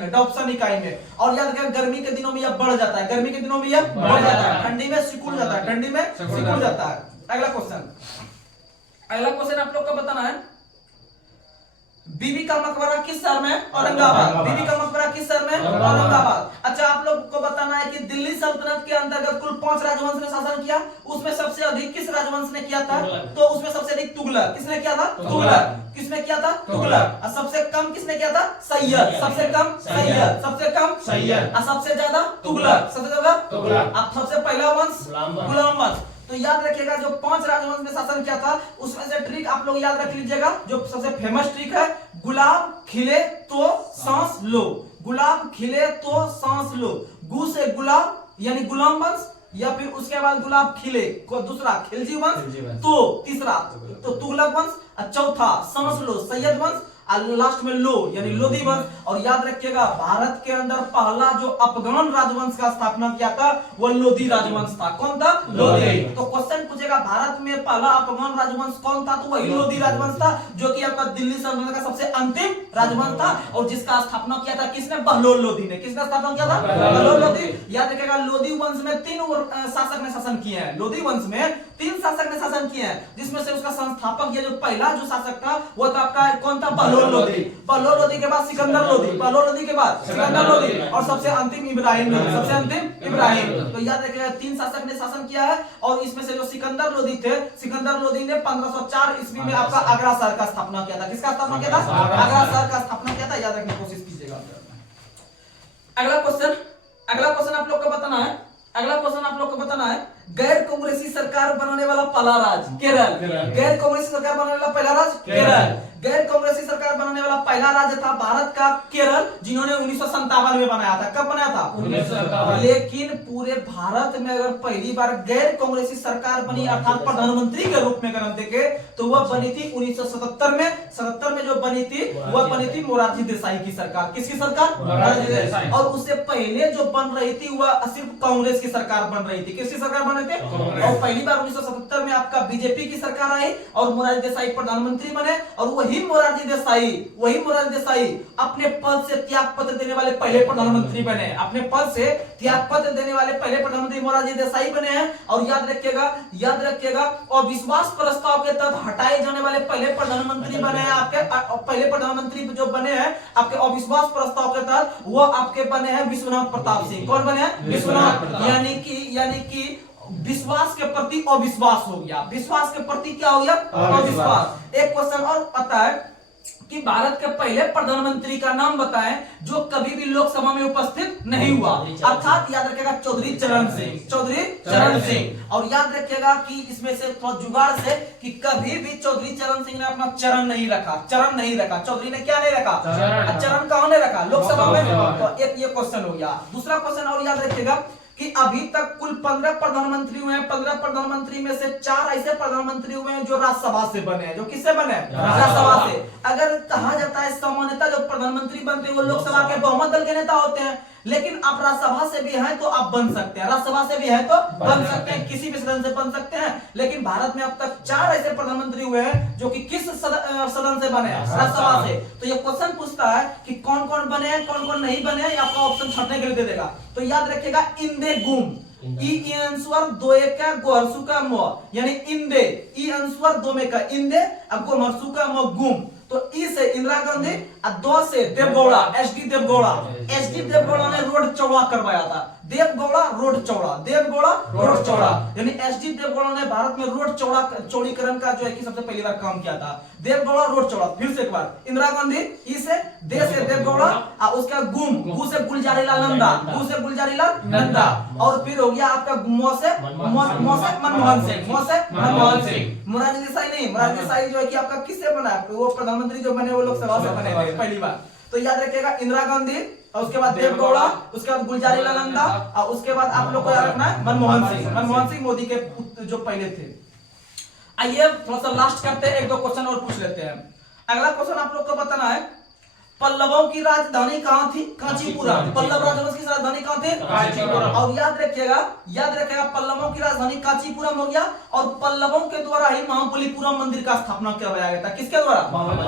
में। और याद रखिएगा, गर्मी के दिनों में यह बढ़ जाता है, गर्मी के दिनों में यह बढ़ जाता है, ठंडी में सिकुड़ जाता है, ठंडी में सिकुड़ जाता है। अगला क्वेश्चन आप लोग को बताना है, बीबी का मकबरा किस शहर में? औरंगाबाद। बीबी का मकबरा किस शहर में? औरंगाबाद। अच्छा, आप लोग को बताना है कि दिल्ली सल्तनत के अंतर्गत कुल 5 राजवंश ने शासन किया, उसमें सबसे अधिक किस राजवंश ने किया था? तो उसमें सबसे अधिक तुगलक। किसने किया था? तुगलक। किसने किया था? तुगलक। और सबसे कम किसने किया था? सैयद। सबसे कम सैयद। सबसे कम सैयद। और सबसे ज्यादा तुगलक। सबसे ज्यादा तुगलक। अब सबसे पहला वंश गुलाम वंश। तो याद रखिएगा, जो 5 राजवंश ने शासन किया था उसमें से ट्रिक आप लोग याद रख लीजिएगा, जो सबसे फेमस ट्रिक है, गुलाब खिले तो सांस लो। गुलाब खिले तो सांस लो। गु से गुलाब यानी गुलाम वंश, या फिर उसके बाद गुलाब खिले को दूसरा खिलजी वंश, तो तीसरा तो तुगलक वंश, चौथा सांस लो सैयद वंश, लास्ट में लो यानी लोधी वंश। और याद रखिएगा भारत के अंदर पहला जो अफगान राजवंश का स्थापना किया था वो लोधी राजवंश था। कौन था? लोधी। तो क्वेश्चन पूछेगा भारत में पहला अफगान राजवंश कौन था, तो वही लोधी राजवंश था, जो कि आपका दिल्ली सल्तनत का सबसे अंतिम राजवंश था और जिसका स्थापना किया था किसने? बहलोल लोधी ने। किसका स्थापना किया था? बहलोल लोधी। याद रखिएगा लोधी वंश में 3 शासक ने शासन किए हैं। लोधी वंश में 3 शासक ने शासन किए हैं, जिसमें से उसका संस्थापक या जो पहला जो शासक था वो था आपका कौन था? बहलोल लोधी। बहलोल लोधी के बाद सिकंदर लोधी, बहलोल लोधी के बाद सिकंदर लोधी और सबसे अंतिम इब्राहिम लोधी, सबसे अंतिम इब्राहिम। तो याद रखिएगा 3 शासक ने शासन किया है और इसमें से जो सिकंदर लोधी थे, सिकंदर लोधी ने 1504 ईस्वी में आपका आगरा शहर का स्थापना किया था। किसका स्थापना किया था? आगरा शहर का स्थापना किया था। याद रखने की कोशिश कीजिएगा। अगला क्वेश्चन आप लोग को बताना है। अगला क्वेश्चन आप लोग को बताना है, गैर कांग्रेसी सरकार बनाने वाला पहला राज्य केरल। गैर कांग्रेसी सरकार बनाने वाला पहला राज्य केरल। गैर कांग्रेसी सरकार बनाने वाला पहला राज्य था भारत का केरल, जिन्होंने 1957 में बनाया था। कब बनाया था? 1957। लेकिन पूरे भारत में अगर पहली बार गैर कांग्रेसी सरकार बनी अर्थात प्रधानमंत्री के रूप में अगर हम देखें तो वह बनी थी 1977 में। 77 में जो बनी थी वह बनी थी मोरारजी देसाई की सरकार। किसकी सरकार? मोरारजी देसाई। और उससे पहले जो बन रही थी वह सिर्फ कांग्रेस की सरकार बन रही थी। किसकी सरकार बन रही थी? और पहली बार 1977 में आपका बीजेपी की सरकार आई और मोरारजी देसाई प्रधानमंत्री बने और वही मोरारजी देसाई अपने पद से त्याग पत्र देने वाले पहले प्रधानमंत्री बने। अपने पद से त्याग पत्र देने वाले पहले प्रधानमंत्री मोरारजी देसाई बने हैं। और याद रखिएगा और विश्वास प्रस्ताव के तहत हटाए जाने वाले पहले प्रधानमंत्री बने हैं। आपके पहले प्रधानमंत्री जो बने हैं आपके अविश्वास प्रस्ताव के तहत वो आपके बने हैं विश्वनाथ प्रताप सिंह। कौन बने हैं? विश्वनाथ। यानी कि विश्वास के प्रति अविश्वास हो गया। विश्वास के प्रति क्या हो गया? अविश्वास। एक क्वेश्चन और पता है कि भारत के पहले प्रधानमंत्री का नाम बताएं जो कभी भी लोकसभा में उपस्थित नहीं हुआ, अर्थात याद रखिएगा चौधरी चरण सिंह। और याद रखिएगा कि इसमें से थोड़ा जुगाड़ से कि कभी भी चौधरी चरण सिंह ने अपना चरण नहीं रखा। चौधरी ने क्या नहीं रखा? चरण कहां ने रखा? लोकसभा में। तो एक ये क्वेश्चन हो गया। दूसरा क्वेश्चन और याद रखिएगा कि अभी तक कुल 15 प्रधानमंत्री हुए हैं। 15 प्रधानमंत्री में से 4 ऐसे प्रधानमंत्री हुए हैं जो राज्यसभा से बने हैं। जो किससे बने? राज्यसभा से। अगर कहा जाता है सामान्यतः जो प्रधानमंत्री बनते हैं वो लोकसभा के बहुमत दल के नेता होते हैं, लेकिन आप राज्यसभा से भी हैं तो आप बन सकते हैं। राज्यसभा से भी है तो बन सकते हैं, किसी भी सदन से बन सकते हैं। लेकिन भारत में अब तक 4 ऐसे प्रधानमंत्री हुए हैं जो कि किस सदन से बने हैं? राज्यसभा से। तो ये क्वेश्चन पूछता है कि कौन कौन बने हैं, कौन कौन नहीं बने हैं, आपका ऑप्शन छटने के लिए दे देगा। तो याद रखिएगा इंदे गुम, ई अंस्वर दो एक का गोहरसू का मो, यानी इंदे, ई अंस्वर दो में का इंदे अब गोहरसू का मो गुम। तो ई से इंदिरा गांधी और 2 से देवगौड़ा, एसडी देवगौड़ा ने रोड चौड़ा करवाया था। देवगौड़ा रोड चौड़ा यानी एसडी देवगौड़ा ने भारत में रोड चौड़ीकरण का जो है कि सबसे पहली बार काम किया था। देवगौड़ा रोड चौड़ा। फिर से एक बार इंदिरा गांधी, ई से दे से देवगौड़ा और उसका गु से गुलजारीलाल नंदा और फिर हो गया आपका मो से मनमोहन सिंह। मोरारजी देसाई नहीं, मोरारजी देसाई जो है कि आपका किससे बना? वो प्रधानमंत्री जो बने वो लोकसभा से बने थे पहली बार। तो याद रखिएगा इंदिरा गांधी और उसके बाद देवगौड़ा, उसके बाद गुलजारीलाल नंदा और उसके बाद आप लोग को याद रखना है मनमोहन सिंह मोदी के जो पहले थे। आइए थोड़ा सा लास्ट करते हैं, 1-2 क्वेश्चन और पूछ लेते हैं। अगला क्वेश्चन आप लोग को बताना है, पल्लवों की राजधानी कहां थी? कांचीपुरम। पल्लव राजवंश की राजधानी कहां थी? कांचीपुरम। और याद रखिएगा पल्लवों की राजधानी कांचीपुरम हो गया और पल्लवों के द्वारा ही महाबलीपुरम मंदिर का स्थापना करवाया गया था। किसके द्वारा?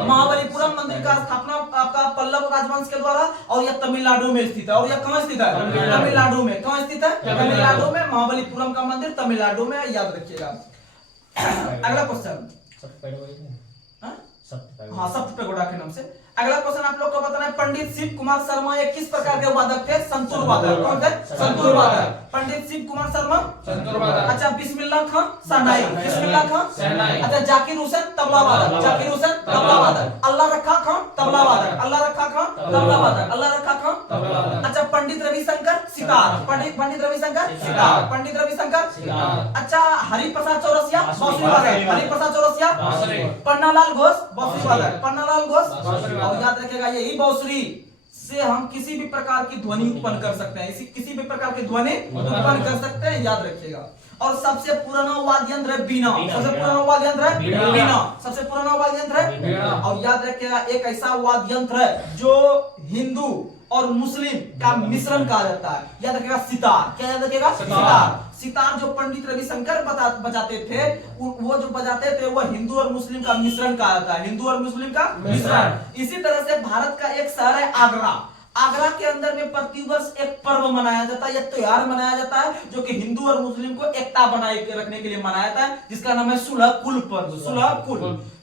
महाबलीपुरम मंदिर का स्थापना आपका पल्लव राजवंश के द्वारा। और यह तमिलनाडु में स्थित है। और यह कहां स्थित है? तमिलनाडु में। कहां स्थित है? तमिलनाडु में। महाबलीपुरम का मंदिर तमिलनाडु में, याद रखिएगा। अगला क्वेश्चन, सप्त पैगोडा के नाम से। अगला क्वेश्चन आप लोग को बताना है, पंडित शिव कुमार शर्मा ये किस प्रकार के वादक थे? संतूर वादक। कौन थे? संतूर वादक। पंडित शिव कुमार शर्मा संतूर वादक। अच्छा, बिस्मिल्लाह खां शहनाई। अच्छा, जाकिर हुसैन तबला वादक। अल्लाह रखा खां तबला वादक। अच्छा, पंडित रविशंकर सितार। पंडित रविशंकर। अच्छा, हरिप्रसाद चौरसिया बांसुरी वादक। पन्नालाल घोष बांसुरी वादक। और याद रखिएगा यही बांसुरी से हम किसी भी प्रकार की ध्वनि उत्पन्न कर सकते हैं। किसी भी प्रकार की ध्वनि उत्पन्न कर सकते हैं, याद रखिएगा। और सबसे पुराना वाद्य यंत्र है बीना। सबसे पुराना वाद्य यंत्र है बीना। सबसे पुराना वाद्य यंत्र है। और याद रखिएगा एक ऐसा वाद्य यंत्र है जो हिंदू और मुस्लिम का मिश्रण कहा जाता है। याद रखिएगा सितार। क्या याद रखिएगा? सितार। सितार जो पंडित रविशंकर बजाते थे, वो जो बजाते थे वो हिंदू और मुस्लिम का मिश्रण कहा जाता है। हिंदू और मुस्लिम का मिश्रण। इसी तरह से भारत का एक शहर है आगरा। आगरा के अंदर में प्रतिवर्ष एक पर्व मनाया जाता है या त्योहार मनाया जाता है जो कि हिंदू और मुस्लिम को एकता बनाए रखने के लिए मनाया जाता है, जिसका नाम है सुलह कुल पर्व।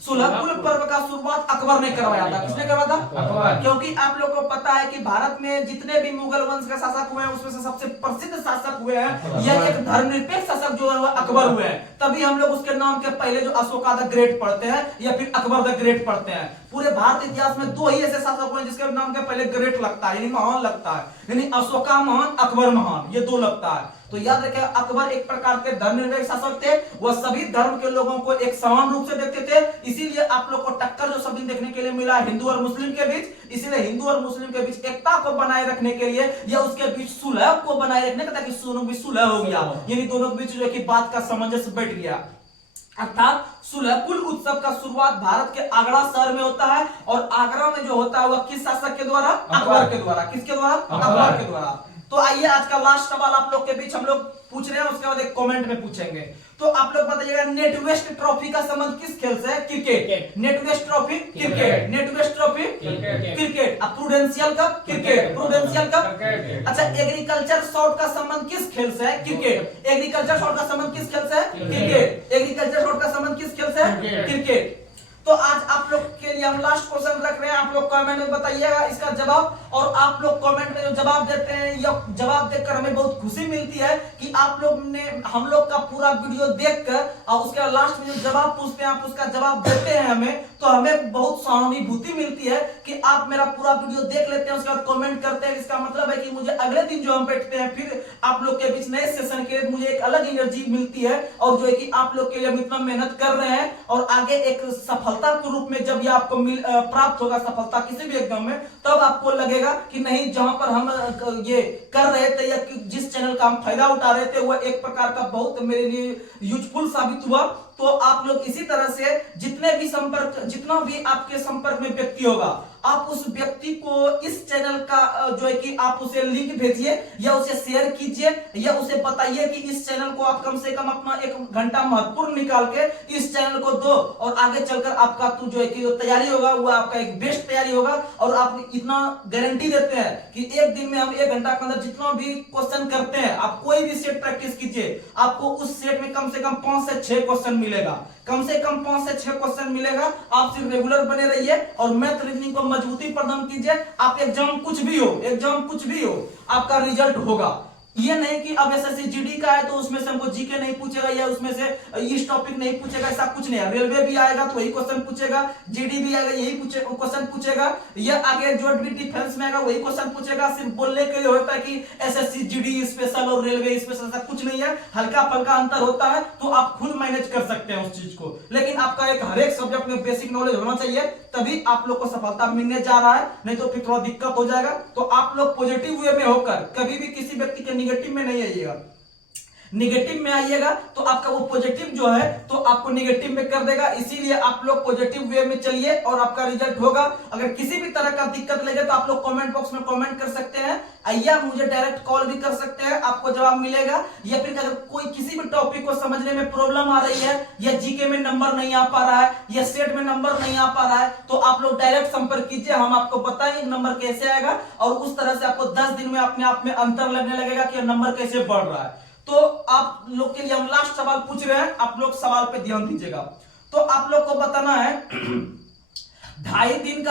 सुलह कुल पर्व का शुरुआत अकबर ने करवाया था। किसने करवाया था? अकबर। क्योंकि आप लोग को पता है कि भारत में जितने भी मुगल वंश के शासक हुए हैं उसमें से सबसे प्रसिद्ध शासक हुए हैं या एक धर्मनिरपेक्ष शासक जो है वह अकबर हुए हैं। तभी हम लोग उसके नाम के पहले जो अशोका द ग्रेट पढ़ते हैं या फिर अकबर द ग्रेट पढ़ते हैं। पूरे भारत इतिहास में दो ही ऐसे शासक हुए जिसके नाम के पहले ग्रेट लगता है, यानी महान लगता है, यानी अशोका महान, अकबर महान, ये दो लगता है। तो याद रखिए अकबर एक प्रकार के धर्मनिरपेक्ष शासक थे। वह सभी धर्म के लोगों को एक समान रूप से देखते थे। इसीलिए आप लोग को टक्कर जो शब्द देखने के लिए मिला हिंदू और मुस्लिम के बीच, इसीलिए हिंदू और मुस्लिम के बीच एकता को बनाए रखने के लिए या उसके बीच सुलह को बनाए रखने का, ताकि दोनों के बीच सुलह हो गया, यानी दोनों के बीच जो है कि बात का सामंजस्य बैठ गया। अर्थात सुलह कुल उत्सव का शुरुआत भारत के आगरा शहर में होता है। और आगरा में जो होता है वह किस शासक के द्वारा? अकबर के द्वारा। किसके द्वारा? अकबर के द्वारा। तो आइए आज का लास्ट सवाल आप लोग के बीच हम लोग पूछ रहे हैं, उसके बाद एक कमेंट में पूछेंगे। तो आप लोग बताइएगा नेट वेस्ट ट्रॉफी का संबंध किस खेल से है? Cricket. NatWest trophy cricket. NatWest trophy cricket. अब Prudential cup cricket. Prudential cup. अच्छा, एग्रीकल्चर शॉट का संबंध किस खेल से है? क्रिकेट। एग्रीकल्चर शॉट का संबंध किस खेल से है? क्रिकेट। एग्रीकल्चर शॉट का संबंध किस खेल से है? क्रिकेट। तो आज आप लोग के लिए हम लास्ट क्वेश्चन रख रहे हैं, आप लोग कमेंट में बताइएगा इसका जवाब। और आप लोग कमेंट में जो जवाब देते हैं या जवाब देखकर हमें बहुत खुशी मिलती है कि आप लोग ने हम लोग का पूरा वीडियो देखकर और उसके लास्ट में जो जवाब पूछते हैं आप उसका जवाब देते हैं हमें, तो हमें बहुत सहानुभूति मिलती है कि आप मेरा पूरा वीडियो देख लेते हैं उसके बाद कमेंट करते हैं। इसका मतलब है कि मुझे अगले दिन जो हम बैठते हैं फिर आप लोग के बीच नए सेशन के लिए मुझे एक अलग एनर्जी मिलती है। और जो है कि आप लोग के लिए हम इतना मेहनत कर रहे हैं और आगे एक सफलता के रूप में जब ये आपको प्राप्त होगा सफलता किसी भी एग्जाम में, तब आपको लगेगा कि नहीं जहां पर हम ये कर रहे थे या जिस चैनल का हम फायदा उठा रहे थे वह एक प्रकार का बहुत मेरे लिए यूजफुल साबित हुआ। तो आप लोग इसी तरह से जितना भी आपके संपर्क में व्यक्ति होगा आप उस व्यक्ति को इस चैनल का जो है कि आप उसे लिंक भेजिए या उसे शेयर कीजिए या उसे बताइए कि इस चैनल को आप कम से कम अपना 1 घंटा महत्वपूर्ण निकाल के इस चैनल को दो और आगे चलकर आपका जो है कि तैयारी होगा वो आपका एक बेस्ट तैयारी होगा। और आप इतना गारंटी देते हैं कि एक दिन में हम 1 घंटा के अंदर जितना भी क्वेश्चन करते हैं आप कोई भी सेट प्रैक्टिस कीजिए, आपको उस सेट में कम से कम 5 से 6 क्वेश्चन मिलेगा। कम से कम 5 से 6 क्वेश्चन मिलेगा। आप सिर्फ रेगुलर बने रहिए और मैथ रीजनिंग को मजबूती प्रदान कीजिए। आप एग्जाम कुछ भी हो आपका रिजल्ट होगा। ये नहीं कि अब एसएससी जीडी का है तो उसमें से हमको जीके नहीं पूछेगा या उसमें से इस टॉपिक नहीं पूछेगा, ऐसा कुछ नहीं है। रेलवे भी आएगा तो वही क्वेश्चन पूछेगा, जीडी भी आएगा यही क्वेश्चन पूछेगा, या आगे जो भी डिफेंस में आएगा वही क्वेश्चन पूछेगा। सिर्फ बोलने के लिए होता है कि एसएससी जीडी स्पेशल और रेलवे स्पेशल, ऐसा कुछ नहीं है। हल्का फल्का अंतर होता है तो आप खुद मैनेज कर सकते हैं उस चीज को, लेकिन आपका एक हर एक सब्जेक्ट में बेसिक नॉलेज होना चाहिए, तभी आप लोग को सफलता मिलने जा रहा है। नहीं तो फिर थोड़ा दिक्कत हो जाएगा। तो आप लोग पॉजिटिव वे में होकर कभी भी किसी व्यक्ति के निगेटिव में नहीं आइएगा। निगेटिव में आइएगा तो आपका वो पॉजिटिव जो है तो आपको निगेटिव में कर देगा। इसीलिए आप लोग पॉजिटिव वे में चलिए और आपका रिजल्ट होगा। अगर किसी भी तरह का दिक्कत लगे तो आप लोग कमेंट बॉक्स में कमेंट कर सकते हैं या मुझे डायरेक्ट कॉल भी कर सकते हैं, आपको जवाब मिलेगा। या फिर अगर कोई किसी भी टॉपिक को समझने में प्रॉब्लम आ रही है या जीके में नंबर नहीं आ पा रहा है या सेट में नंबर नहीं आ पा रहा है तो आप लोग डायरेक्ट संपर्क कीजिए, हम आपको बताएंगे नंबर कैसे आएगा। और उस तरह से आपको 10 दिन में अपने आप में अंतर लगने लगेगा कि नंबर कैसे बढ़ रहा है। तो आप लोग के लिए हम लास्ट सवाल पूछ रहे हैं, आप लोग सवाल पे ध्यान दीजिएगा। तो आप लोग को बताना है 2.5 दिन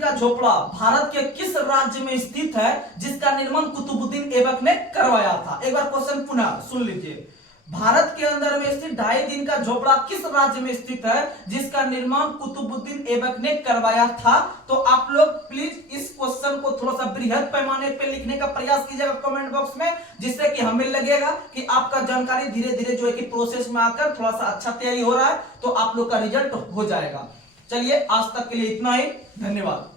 का झोपड़ा भारत के किस राज्य में स्थित है जिसका निर्माण कुतुबुद्दीन ऐबक ने करवाया था। एक बार क्वेश्चन पुनः सुन लीजिए। भारत के अंदर में स्थित 2.5 दिन का झोपड़ा किस राज्य में स्थित है जिसका निर्माण कुतुबुद्दीन ऐबक ने करवाया था। तो आप लोग प्लीज इस क्वेश्चन को थोड़ा सा बृहद पैमाने पे लिखने का प्रयास कीजिएगा कमेंट बॉक्स में, जिससे कि हमें लगेगा कि आपका जानकारी धीरे धीरे जो है कि प्रोसेस में आकर थोड़ा सा अच्छा तैयारी हो रहा है तो आप लोग का रिजल्ट हो जाएगा। चलिए आज तक के लिए इतना ही, धन्यवाद।